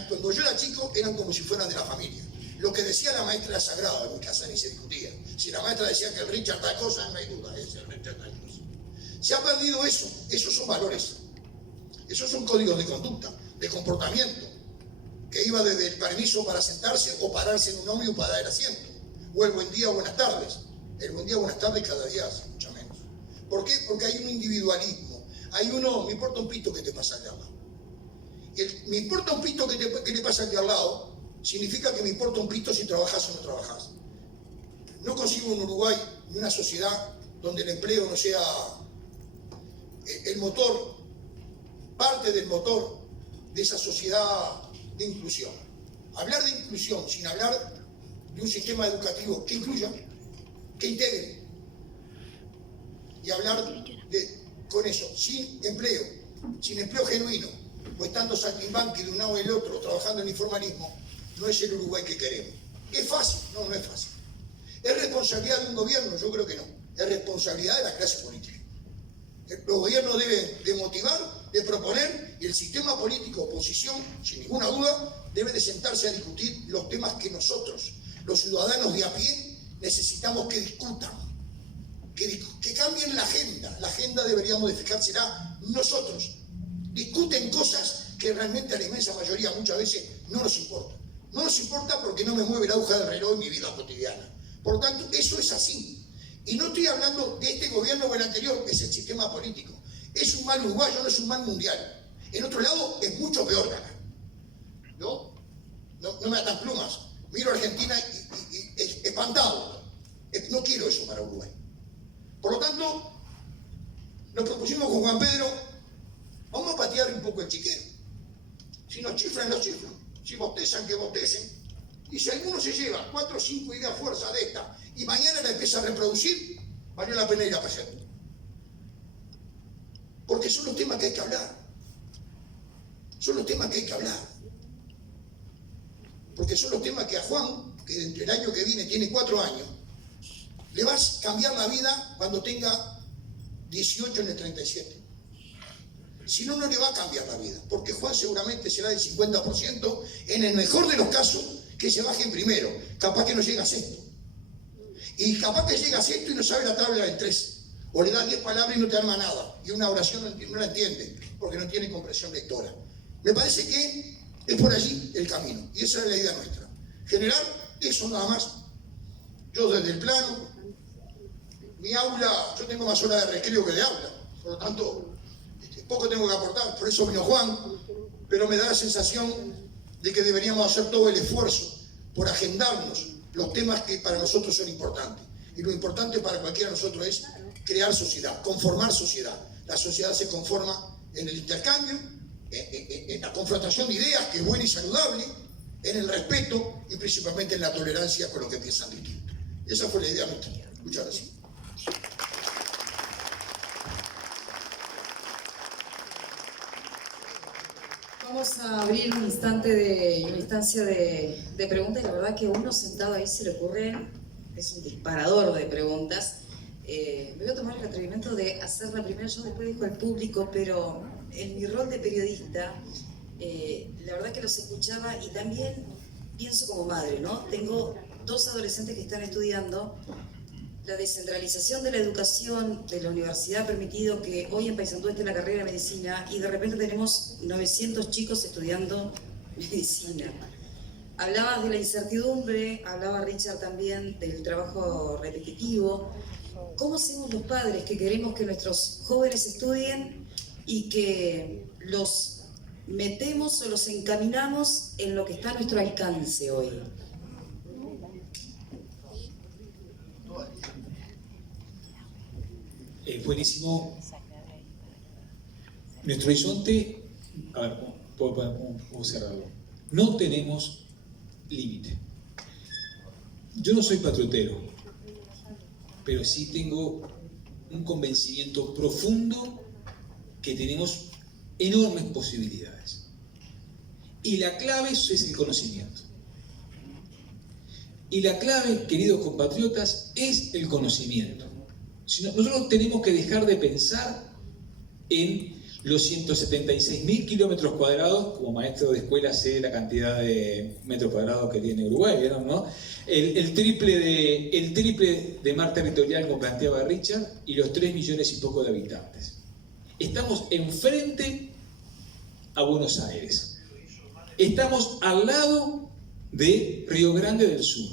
Cuando yo era chico eran como si fueran de la familia. Lo que decía la maestra era sagrado, en mi casa ni se discutía. Si la maestra decía que el Richard tal cosa, no hay duda, es el Richard tal cosa. Se ha perdido eso, esos son valores, esos son códigos de conducta, de comportamiento, que iba desde el permiso para sentarse o pararse en un ómnibus para dar el asiento, o el buen día, buenas tardes. El buen día, buenas tardes cada día hace mucho menos. ¿Por qué? Porque hay un individualismo, hay uno, me importa un pito que te pasa al lado. Me importa un pito que le pasa aquí al lado, significa que me importa un pito si trabajás o no trabajás. No consigo un Uruguay ni una sociedad donde el empleo no sea el motor, parte del motor de esa sociedad de inclusión. Hablar de inclusión sin hablar de un sistema educativo que incluya, que integre, y hablar con eso, sin empleo genuino, o estando saltimbanqui de un lado y del otro, trabajando en informalismo, no es el Uruguay que queremos. ¿Es fácil? No, no es fácil. ¿Es responsabilidad de un gobierno? Yo creo que no. Es responsabilidad de la clase política. Los gobiernos deben de motivar, de proponer, y el sistema político, oposición, sin ninguna duda, debe de sentarse a discutir los temas que nosotros, los ciudadanos de a pie, necesitamos que discutan, que cambien la agenda. La agenda debería modificársela nosotros. Discuten cosas que realmente a la inmensa mayoría muchas veces no nos importa. No nos importa porque no me mueve la aguja del reloj en mi vida cotidiana. Por lo tanto, eso es así. Y no estoy hablando de este gobierno o el anterior, es el sistema político. Es un mal uruguayo, no es un mal mundial. En otro lado, es mucho peor ganar. No me atan plumas. Miro a Argentina y espantado. No quiero eso para Uruguay. Por lo tanto, nos propusimos con Juan Pedro, vamos a patear un poco el chiquero. Si nos chifran, los chifran. Si bostezan, que bostecen. Y si alguno se lleva 4 o 5 ideas fuerza de esta y mañana la empieza a reproducir, valió la pena ir a pasear. Porque son los temas que hay que hablar. Son los temas que hay que hablar. porque son los temas que a Juan, que entre el año que viene tiene 4 años, le va a cambiar la vida cuando tenga 18 en el 37. Si no, no le va a cambiar la vida, porque Juan seguramente será del 50%, en el mejor de los casos, que se baje en primero, capaz que no llega a sexto. Y capaz que llega a sexto y no sabe la tabla del 3. O le da 10 palabras y no te arma nada. Y una oración no la entiende, porque no tiene comprensión lectora. Me parece que es por allí el camino. Y esa es la idea nuestra. Generar eso nada más. Yo desde el plano, mi aula, yo tengo más horas de recreo que de aula. Por lo tanto, poco tengo que aportar. Por eso vino Juan. Pero me da la sensación de que deberíamos hacer todo el esfuerzo por agendarnos los temas que para nosotros son importantes. Y lo importante para cualquiera de nosotros es crear sociedad, conformar sociedad. La sociedad se conforma en el intercambio, en la confrontación de ideas, que es buena y saludable, en el respeto y principalmente en la tolerancia con los que piensan distinto. Esa fue la idea nuestra. Muchas gracias. Vamos a abrir un instante una instancia de preguntas, y la verdad que uno sentado ahí se le ocurre, es un disparador de preguntas. Me voy a tomar el atrevimiento de hacerla primero, yo después dejo al público, pero en mi rol de periodista, la verdad que los escuchaba y también pienso como madre, ¿no? Tengo 2 adolescentes que están estudiando. La descentralización de la educación de la universidad ha permitido que hoy en Paysandú esté la carrera de medicina y de repente tenemos 900 chicos estudiando medicina. Hablabas de la incertidumbre, hablaba Richard también del trabajo repetitivo. ¿Cómo hacemos los padres que queremos que nuestros jóvenes estudien y que los metemos o los encaminamos en lo que está a nuestro alcance hoy? Buenísimo. Nuestro horizonte, a ver, ¿cómo cerrarlo? No tenemos límite. Yo no soy patriotero, pero sí tengo un convencimiento profundo que tenemos enormes posibilidades. Y la clave es el conocimiento. Y la clave, queridos compatriotas, es el conocimiento. Nosotros tenemos que dejar de pensar en los 176.000 kilómetros cuadrados, como maestro de escuela sé la cantidad de metros cuadrados que tiene Uruguay, ¿vieron, no? El triple de mar territorial, como planteaba Richard, y los 3 millones y poco de habitantes. Estamos enfrente a Buenos Aires. Estamos al lado de Río Grande del Sur.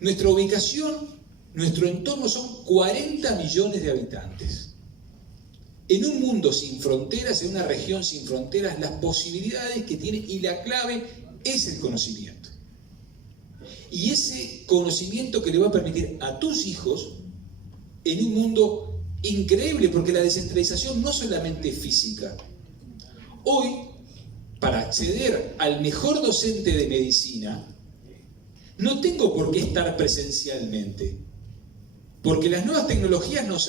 Nuestra ubicación, nuestro entorno son 40 millones de habitantes. En un mundo sin fronteras, en una región sin fronteras, las posibilidades que tiene, y la clave es el conocimiento. Y ese conocimiento que le va a permitir a tus hijos, en un mundo increíble, porque la descentralización no es solamente física. Hoy, para acceder al mejor docente de medicina, no tengo por qué estar presencialmente. Porque las nuevas tecnologías nos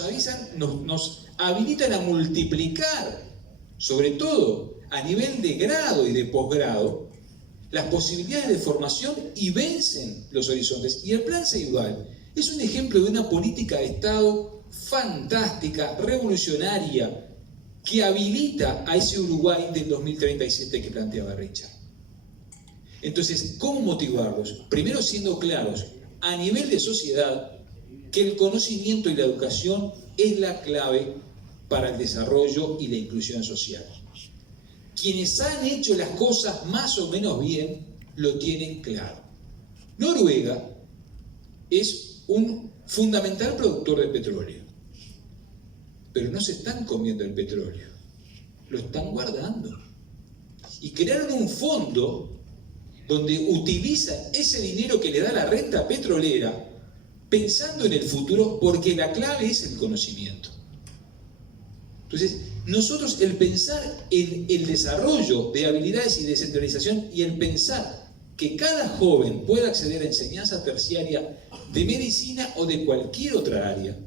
habilitan a multiplicar, sobre todo a nivel de grado y de posgrado, las posibilidades de formación y vencen los horizontes. Y el Plan Ceibal es un ejemplo de una política de Estado fantástica, revolucionaria, que habilita a ese Uruguay del 2037 que planteaba Richard. Entonces, ¿cómo motivarlos? Primero siendo claros, a nivel de sociedad, que el conocimiento y la educación es la clave para el desarrollo y la inclusión social. Quienes han hecho las cosas más o menos bien, lo tienen claro. Noruega es un fundamental productor de petróleo, pero no se están comiendo el petróleo, lo están guardando. Y crearon un fondo donde utilizan ese dinero que le da la renta petrolera pensando en el futuro, porque la clave es el conocimiento. Entonces, nosotros el pensar en el desarrollo de habilidades y descentralización y el pensar que cada joven pueda acceder a enseñanza terciaria de medicina o de cualquier otra área,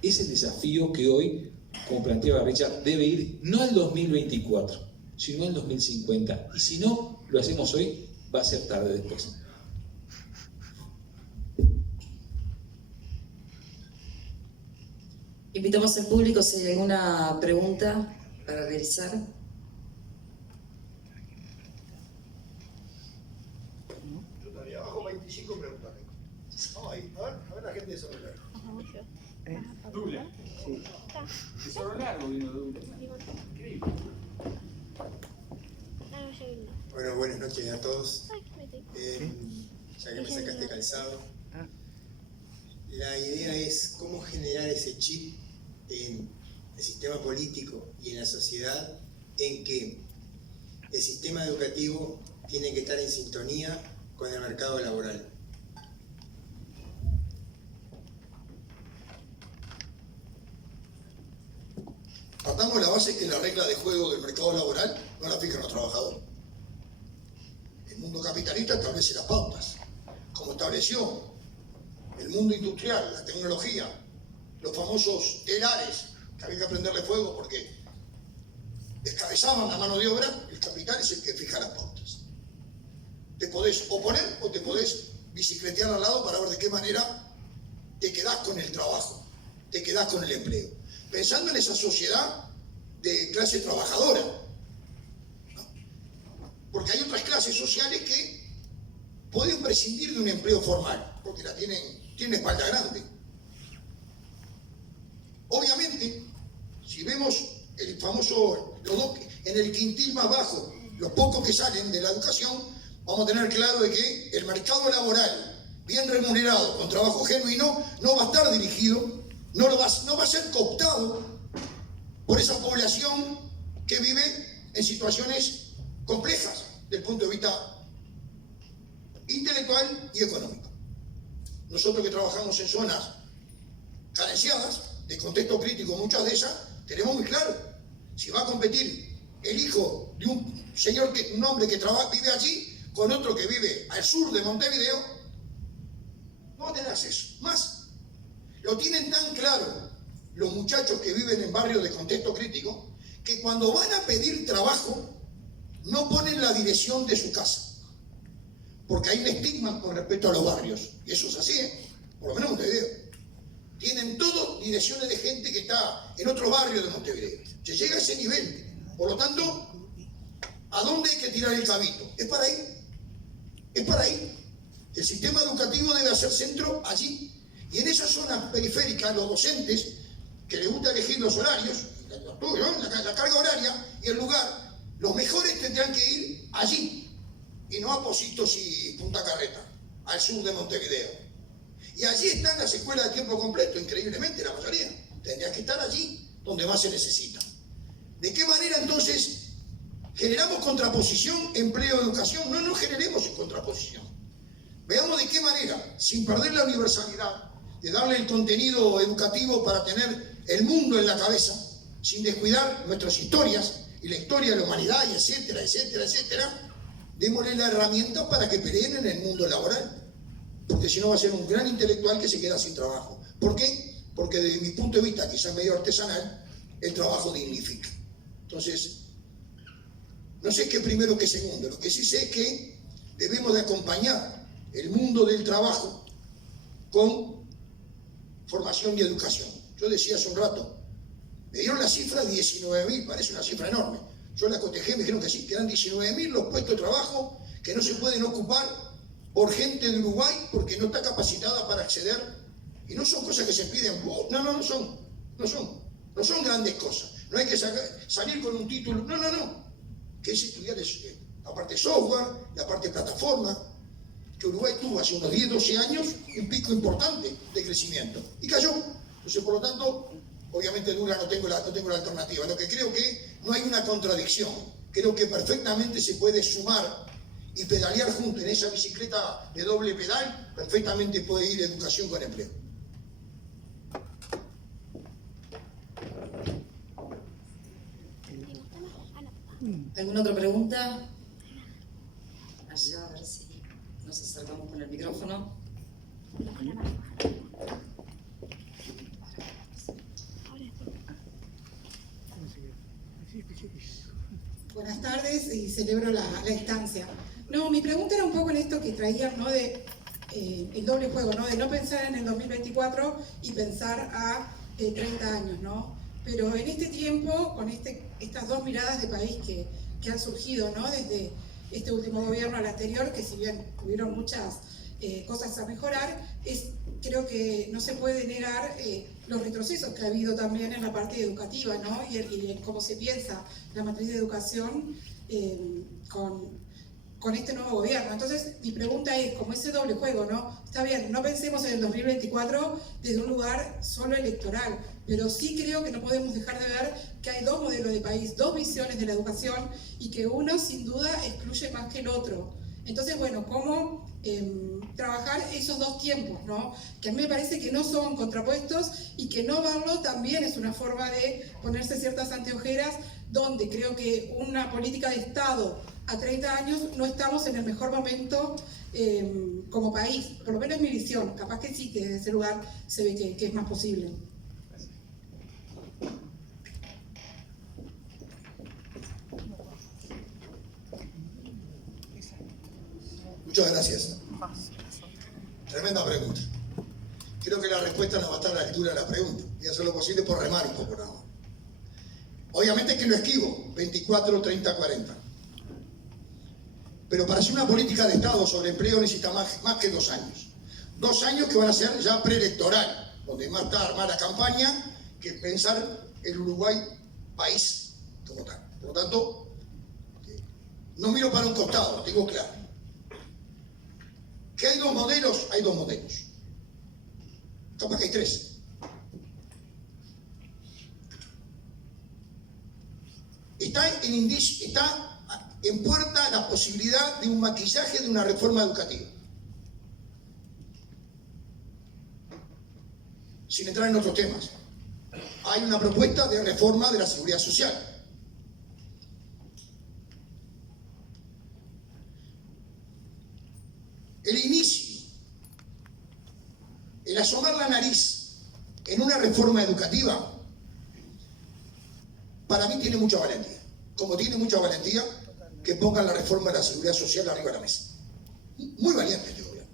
es el desafío que hoy, como planteaba Richard, debe ir no al 2024, sino al 2050. Y si no lo hacemos hoy, va a ser tarde después. Invitamos al público si hay alguna pregunta para realizar. Yo estaría abajo 25 preguntas. Vamos ahí, a ver la gente de celular. Douglas. Sí. De Cerro Largo vino Douglas. Increíble. Bueno, buenas noches a todos. Ya que me sacaste calzado, la idea es cómo generar ese chip en el sistema político y en la sociedad en que el sistema educativo tiene que estar en sintonía con el mercado laboral. Partamos de la base que la regla de juego del mercado laboral no la fijan los trabajadores. El mundo capitalista establece las pautas, como estableció el mundo industrial, la tecnología, los famosos telares, que había que prenderle fuego porque descabezaban la mano de obra. El capital es el que fija las pautas. Te podés oponer o te podés bicicletear al lado para ver de qué manera te quedás con el trabajo, te quedás con el empleo. Pensando en esa sociedad de clase trabajadora, ¿no? Porque hay otras clases sociales que pueden prescindir de un empleo formal, porque tienen espalda grande. Obviamente, si vemos el famoso, en el quintil más bajo, los pocos que salen de la educación, vamos a tener claro de que el mercado laboral, bien remunerado, con trabajo genuino, no va a estar dirigido, no va a ser cooptado por esa población que vive en situaciones complejas desde el punto de vista intelectual y económico. Nosotros que trabajamos en zonas carenciadas, de contexto crítico, muchas de esas, tenemos muy claro, si va a competir el hijo de un hombre que vive allí, con otro que vive al sur de Montevideo, no va a tener acceso. Más, lo tienen tan claro los muchachos que viven en barrios de contexto crítico, que cuando van a pedir trabajo, no ponen la dirección de su casa, porque hay un estigma con respecto a los barrios, y eso es así, por lo menos en Montevideo. Tienen todo direcciones de gente que está en otro barrio de Montevideo. Se llega a ese nivel. Por lo tanto, ¿a dónde hay que tirar el cabito? Es para ahí. Es para ahí. El sistema educativo debe hacer centro allí. Y en esas zonas periféricas, los docentes, que les gusta elegir los horarios, la carga horaria y el lugar, los mejores tendrán que ir allí. Y no a Positos y Punta Carreta, al sur de Montevideo. Y allí están las escuelas de tiempo completo, increíblemente, la mayoría. Tendría que estar allí, donde más se necesita. ¿De qué manera entonces generamos contraposición, empleo, educación? No generemos contraposición. Veamos de qué manera, sin perder la universalidad, de darle el contenido educativo para tener el mundo en la cabeza, sin descuidar nuestras historias y la historia de la humanidad, y etcétera, etcétera, etcétera, démosle la herramienta para que peleen en el mundo laboral. Porque si no va a ser un gran intelectual que se queda sin trabajo. ¿Por qué? Porque desde mi punto de vista, quizás medio artesanal, el trabajo dignifica. Entonces, no sé qué primero que segundo. Lo que sí sé es que debemos de acompañar el mundo del trabajo con formación y educación. Yo decía hace un rato, me dieron la cifra 19.000, parece una cifra enorme. Yo la cotejé, me dijeron que sí, que eran 19.000 los puestos de trabajo que no se pueden ocupar por gente de Uruguay porque no está capacitada para acceder, y no son cosas que se piden, no son grandes cosas, no hay que salir con un título, no, que es estudiar la parte software, la parte plataforma, que Uruguay tuvo hace unos 10, 12 años un pico importante de crecimiento, y cayó. Entonces, por lo tanto, obviamente Dura no tengo la alternativa, lo que creo que no hay una contradicción, creo que perfectamente se puede sumar y pedalear juntos en esa bicicleta de doble pedal, perfectamente puede ir educación con empleo. ¿Alguna otra pregunta? Allá, a ver si nos acercamos con el micrófono. Buenas tardes y celebro la instancia. No, mi pregunta era un poco en esto que traían, ¿no? De el doble juego, ¿no? De no pensar en el 2024 y pensar a 30 años, ¿no? Pero en este tiempo, con estas dos miradas de país que han surgido, ¿no? Desde este último gobierno al anterior, que si bien hubieron muchas cosas a mejorar, creo que no se puede negar los retrocesos que ha habido también en la parte educativa, ¿no? Y en cómo se piensa la matriz de educación con este nuevo gobierno. Entonces, mi pregunta es, como ese doble juego, ¿no? Está bien, no pensemos en el 2024 desde un lugar solo electoral, pero sí creo que no podemos dejar de ver que hay dos modelos de país, dos visiones de la educación y que uno, sin duda, excluye más que el otro. Entonces, bueno, ¿cómo trabajar esos dos tiempos, ¿no? Que a mí me parece que no son contrapuestos y que no verlo también es una forma de ponerse ciertas anteojeras, donde creo que una política de Estado a 30 años no estamos en el mejor momento como país, por lo menos es mi visión, capaz que sí, que desde ese lugar se ve que es más posible. Muchas gracias. Tremenda pregunta. Creo que la respuesta no va a estar a la altura de la pregunta. Voy a hacer lo posible por remar un poco nada más. Obviamente que lo esquivo, 24, 30, 40. Pero para hacer una política de Estado sobre empleo necesita más que 2 años. 2 años que van a ser ya preelectoral, donde más está armar la campaña que pensar el Uruguay país como tal. Por lo tanto, no miro para un costado, lo tengo claro. ¿Que hay 2 modelos? Hay 2 modelos. Capaz que hay 3. Está en puerta la posibilidad de un maquillaje de una reforma educativa. Sin entrar en otros temas. Hay una propuesta de reforma de la seguridad social. El inicio, el asomar la nariz en una reforma educativa, para mí tiene mucha valentía. Como tiene mucha valentía que pongan la reforma de la seguridad social arriba de la mesa. Muy valiente este gobierno.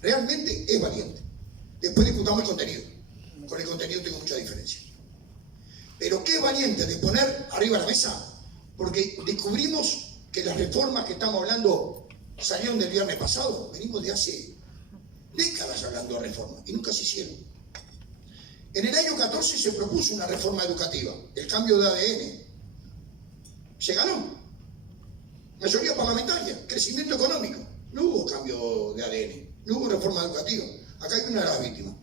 Realmente es valiente. Después discutamos el contenido. Con el contenido tengo mucha diferencia. Pero qué valiente de poner arriba de la mesa, porque descubrimos que las reformas que estamos hablando salieron del viernes pasado. Venimos de hace décadas hablando de reformas y nunca se hicieron. En el año 14 se propuso una reforma educativa, el cambio de ADN. Se ganó. Mayoría parlamentaria, crecimiento económico. No hubo cambio de ADN, no hubo reforma educativa. Acá hay una de las víctimas.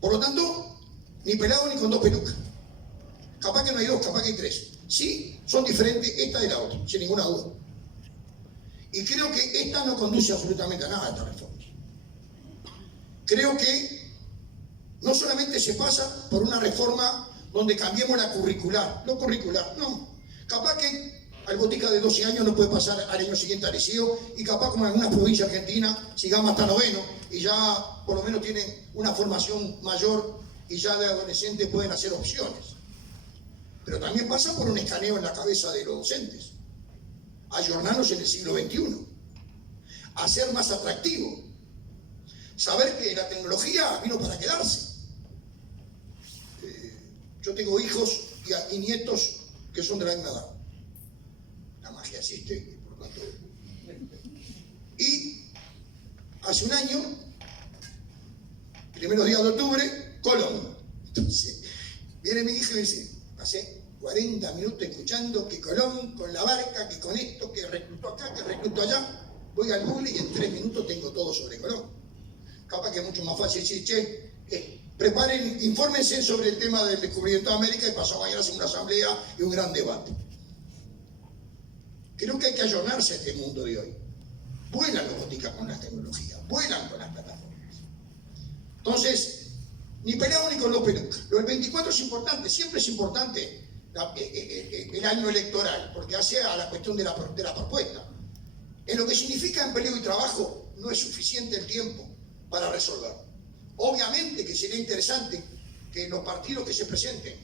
Por lo tanto, ni pelado ni con 2 pelucas. Capaz que no hay 2, capaz que hay 3. Sí, son diferentes esta de la otra, sin ninguna duda. Y creo que esta no conduce absolutamente a nada, esta reforma. Creo que no solamente se pasa por una reforma donde cambiemos la curricular, lo curricular, no. Capaz que al botica de 12 años no puede pasar al año siguiente al liceo y capaz como en algunas provincias argentinas sigamos hasta 9º y ya por lo menos tienen una formación mayor y ya de adolescentes pueden hacer opciones. Pero también pasa por un escaneo en la cabeza de los docentes. Ayornarnos en el siglo XXI. Hacer más atractivo. Saber que la tecnología vino para quedarse. Yo tengo hijos y nietos que son de la misma edad. La magia existe, por lo tanto. Y hace un año, primeros días de octubre, Colón. Entonces, viene mi hijo y dice, pasé 40 minutos escuchando que Colón, con la barca, que con esto, que reclutó acá, que reclutó allá. Voy al Google y en 3 minutos tengo todo sobre Colón. Capaz que es mucho más fácil decir, che, preparen, infórmense sobre el tema del descubrimiento de América y pasó mañana a hacer una asamblea y un gran debate. Creo que hay que ayornarse a este mundo de hoy. Vuelan los boticas con las tecnologías, vuelan con las plataformas. Entonces, ni pelado ni con 2 pelucas. Lo del 24 es importante, siempre es importante el año electoral, porque hace a la cuestión de la propuesta. En lo que significa empleo y trabajo, no es suficiente el tiempo para resolverlo. Obviamente que sería interesante que los partidos que se presenten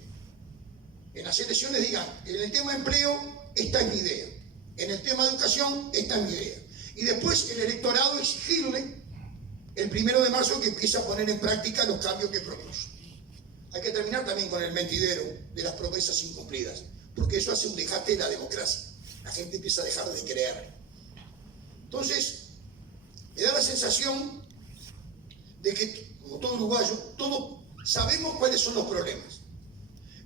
en las elecciones digan, en el tema empleo, esta es mi idea. En el tema de educación, esta es mi idea. Y después el electorado exigirle el 1 de marzo que empiece a poner en práctica los cambios que propuso. Hay que terminar también con el mentidero de las promesas incumplidas, porque eso hace un desgaste de la democracia. La gente empieza a dejar de creer. Entonces, me da la sensación de que, como todo uruguayo, todos sabemos cuáles son los problemas.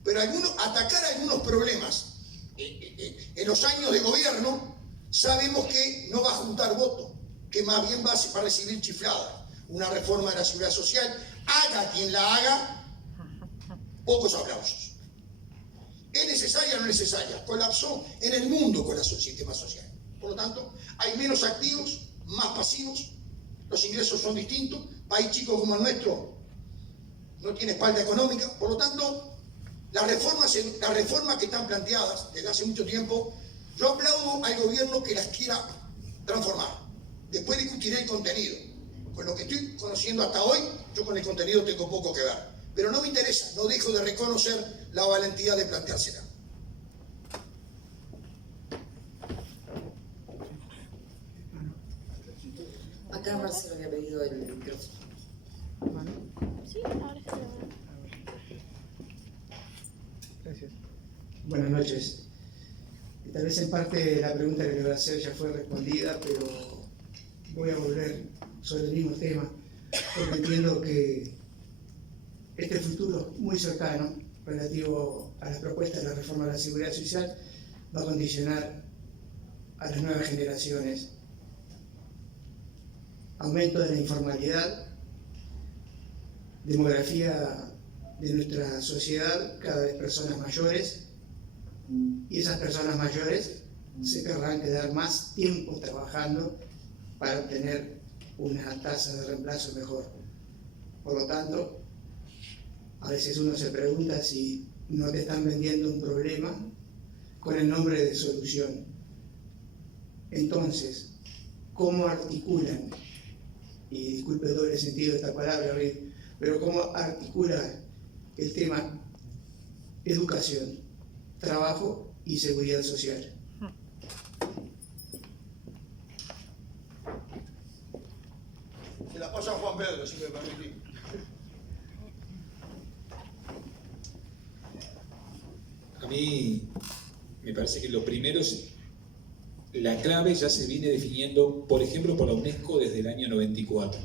Pero atacar algunos problemas en los años de gobierno, sabemos que no va a juntar votos, que más bien va a recibir chiflada. Una reforma de la seguridad social, haga quien la haga, pocos aplausos. ¿Es necesaria o no necesaria? Colapsó en el mundo con el sistema social. Por lo tanto, hay menos activos, más pasivos, los ingresos son distintos, país chico como el nuestro no tiene espalda económica, por lo tanto, las reformas que están planteadas desde hace mucho tiempo, yo aplaudo al gobierno que las quiera transformar. Después discutiré el contenido. Con lo que estoy conociendo hasta hoy, yo con el contenido tengo poco que ver. Pero no me interesa, no dejo de reconocer la valentía de planteársela. Acá Marcelo había pedido el micrófono. Sí, ahora está. Gracias. Buenas noches. Tal vez en parte la pregunta que le voy a hacer ya fue respondida, pero voy a volver sobre el mismo tema, porque entiendo que este futuro muy cercano relativo a las propuestas de la reforma de la seguridad social va a condicionar a las nuevas generaciones. Aumento de la informalidad, demografía de nuestra sociedad, cada vez personas mayores, y esas personas mayores se querrán quedar más tiempo trabajando para obtener una tasa de reemplazo mejor. Por lo tanto, a veces uno se pregunta si no te están vendiendo un problema con el nombre de solución. Entonces, ¿cómo articulan? Y disculpe el doble sentido de esta palabra, pero ¿cómo articula el tema educación, trabajo y seguridad social? Se la pasa a Juan Pedro, si me permitís. A mí me parece que lo primero es, la clave ya se viene definiendo, por ejemplo, por la UNESCO desde el año 94,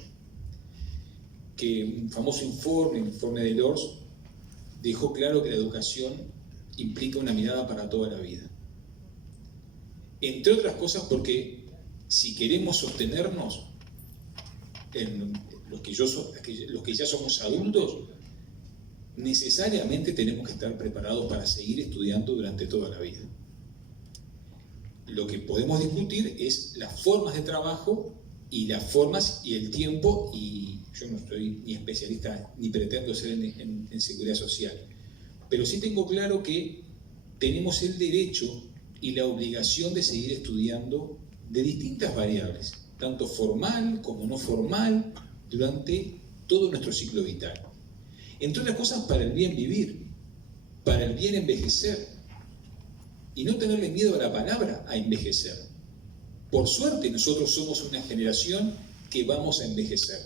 que un famoso informe de Lors, dejó claro que la educación implica una mirada para toda la vida. Entre otras cosas porque si queremos sostenernos, los que ya somos adultos, necesariamente tenemos que estar preparados para seguir estudiando durante toda la vida. Lo que podemos discutir es las formas de trabajo y las formas y el tiempo, y yo no soy ni especialista ni pretendo ser en seguridad social, pero sí tengo claro que tenemos el derecho y la obligación de seguir estudiando de distintas variables, tanto formal como no formal, durante todo nuestro ciclo vital. Entre otras cosas, para el bien vivir, para el bien envejecer, y no tenerle miedo a la palabra, a envejecer. Por suerte, nosotros somos una generación que vamos a envejecer.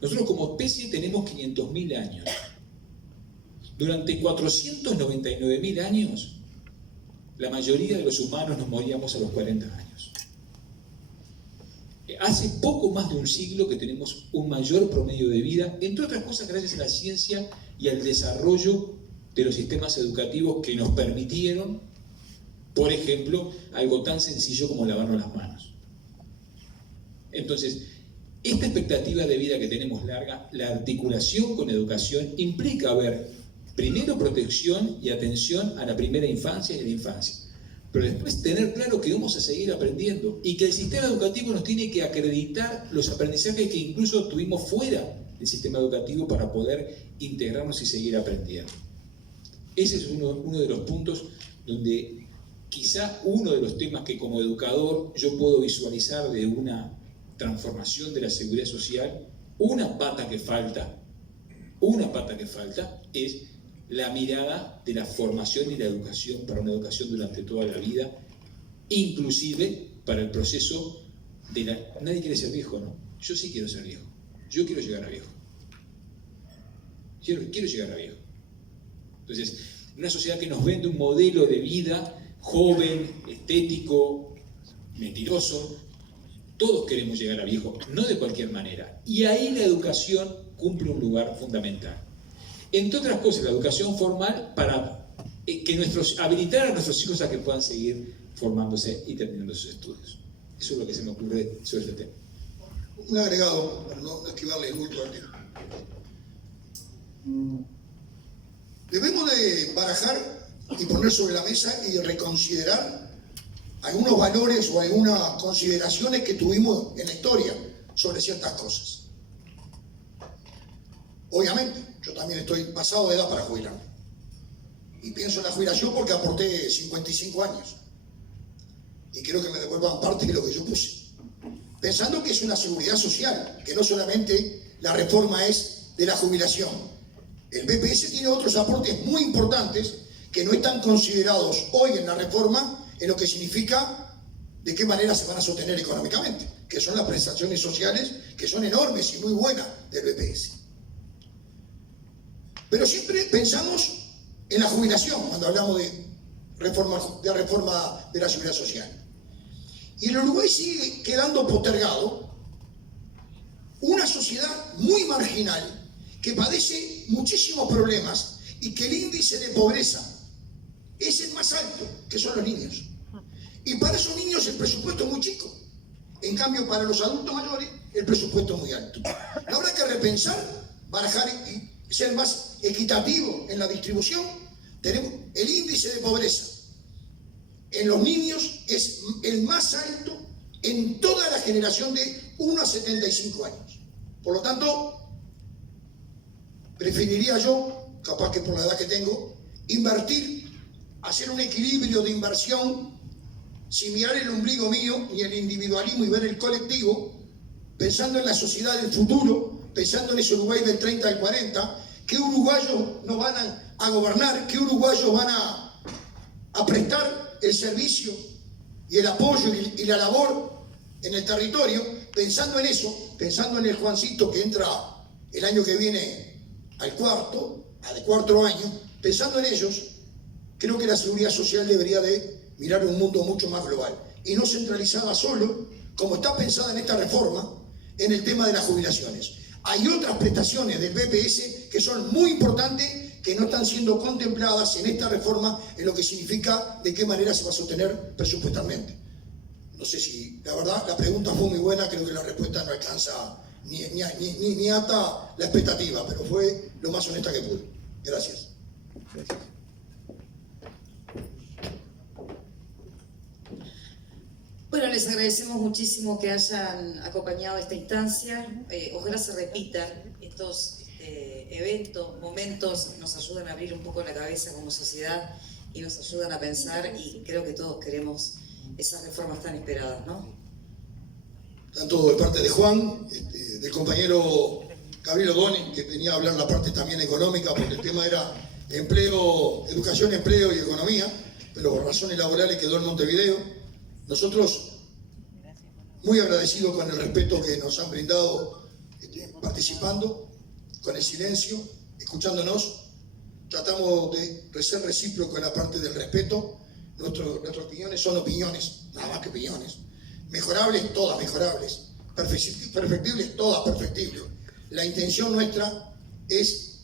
Nosotros como especie tenemos 500.000 años. Durante 499.000 años, la mayoría de los humanos nos moríamos a los 40 años. Hace poco más de un siglo que tenemos un mayor promedio de vida, entre otras cosas gracias a la ciencia y al desarrollo de los sistemas educativos que nos permitieron, por ejemplo, algo tan sencillo como lavarnos las manos. Entonces, esta expectativa de vida que tenemos larga, la articulación con educación implica ver primero protección y atención a la primera infancia y a la infancia, pero después tener claro que vamos a seguir aprendiendo y que el sistema educativo nos tiene que acreditar los aprendizajes que incluso tuvimos fuera del sistema educativo para poder integrarnos y seguir aprendiendo. Ese es uno de los puntos donde quizá uno de los temas que como educador yo puedo visualizar de una transformación de la seguridad social, una pata que falta es la mirada de la formación y la educación para una educación durante toda la vida inclusive para el proceso de la... Nadie quiere ser viejo, ¿no? Yo sí quiero ser viejo. Yo quiero llegar a viejo. Quiero llegar a viejo. Entonces, una sociedad que nos vende un modelo de vida joven, estético, mentiroso, todos queremos llegar a viejo, no de cualquier manera. Y ahí la educación cumple un lugar fundamental. Entre otras cosas, la educación formal para habilitar a nuestros hijos a que puedan seguir formándose y terminando sus estudios. Eso es lo que se me ocurre sobre este tema. Un agregado, para no esquivarle el bulto al tema. Debemos de barajar y poner sobre la mesa y reconsiderar algunos valores o algunas consideraciones que tuvimos en la historia sobre ciertas cosas. Obviamente, yo también estoy pasado de edad para jubilarme. Y pienso en la jubilación porque aporté 55 años. Y quiero que me devuelvan parte de lo que yo puse. Pensando que es una seguridad social, que no solamente la reforma es de la jubilación. El BPS tiene otros aportes muy importantes que no están considerados hoy en la reforma en lo que significa de qué manera se van a sostener económicamente, que son las prestaciones sociales, que son enormes y muy buenas del BPS. Pero siempre pensamos en la jubilación cuando hablamos de reforma de la seguridad social. Y el Uruguay sigue quedando postergado una sociedad muy marginal que padece muchísimos problemas y que el índice de pobreza es el más alto, que son los niños. Y para esos niños el presupuesto es muy chico. En cambio, para los adultos mayores, el presupuesto es muy alto. Habrá que repensar, barajar y ser más equitativo en la distribución. Tenemos el índice de pobreza en los niños es el más alto en toda la generación de 1 a 75 años. Por lo tanto, preferiría yo, capaz que por la edad que tengo, invertir, hacer un equilibrio de inversión sin mirar el ombligo mío ni el individualismo y ver el colectivo, pensando en la sociedad del futuro, pensando en ese Uruguay del 30 al 40, qué uruguayos nos van a gobernar, qué uruguayos van a prestar el servicio y el apoyo y la labor en el territorio, pensando en eso, pensando en el Juancito que entra el año que viene al cuarto año, pensando en ellos, creo que la seguridad social debería de mirar un mundo mucho más global y no centralizada solo, como está pensada en esta reforma, en el tema de las jubilaciones. Hay otras prestaciones del BPS que son muy importantes que no están siendo contempladas en esta reforma en lo que significa de qué manera se va a sostener presupuestalmente. No sé si, la verdad, la pregunta fue muy buena, creo que la respuesta no alcanza ni ata la expectativa, pero fue lo más honesta que pude. Gracias. Gracias. Bueno, les agradecemos muchísimo que hayan acompañado esta instancia. Ojalá se repitan estos eventos, momentos, nos ayudan a abrir un poco la cabeza como sociedad y nos ayudan a pensar, y creo que todos queremos esas reformas tan esperadas, ¿no? Tanto de parte de Juan, del compañero Gabriel Odoni, que venía a hablar la parte también económica, porque el tema era empleo, educación, empleo y economía, pero por razones laborales quedó en Montevideo. Nosotros, muy agradecidos con el respeto que nos han brindado participando, con el silencio, escuchándonos, tratamos de ser recíprocos en la parte del respeto. Nuestras opiniones son opiniones, nada más que opiniones. Mejorables, todas mejorables. Perfectibles, todas perfectibles. La intención nuestra es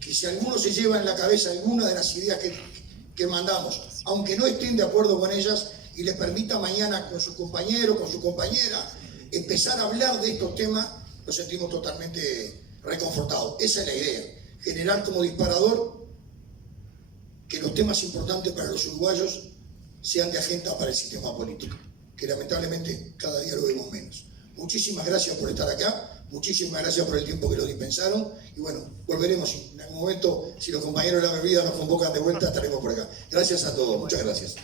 que si alguno se lleva en la cabeza alguna de las ideas que mandamos, aunque no estén de acuerdo con ellas, y les permita mañana con su compañero, con su compañera, empezar a hablar de estos temas, nos sentimos totalmente reconfortados. Esa es la idea, generar como disparador que los temas importantes para los uruguayos sean de agenda para el sistema político, que lamentablemente cada día lo vemos menos. Muchísimas gracias por estar acá, muchísimas gracias por el tiempo que lo dispensaron, y bueno, volveremos en algún momento, si los compañeros de la bebida nos convocan de vuelta, estaremos por acá. Gracias a todos, muchas gracias.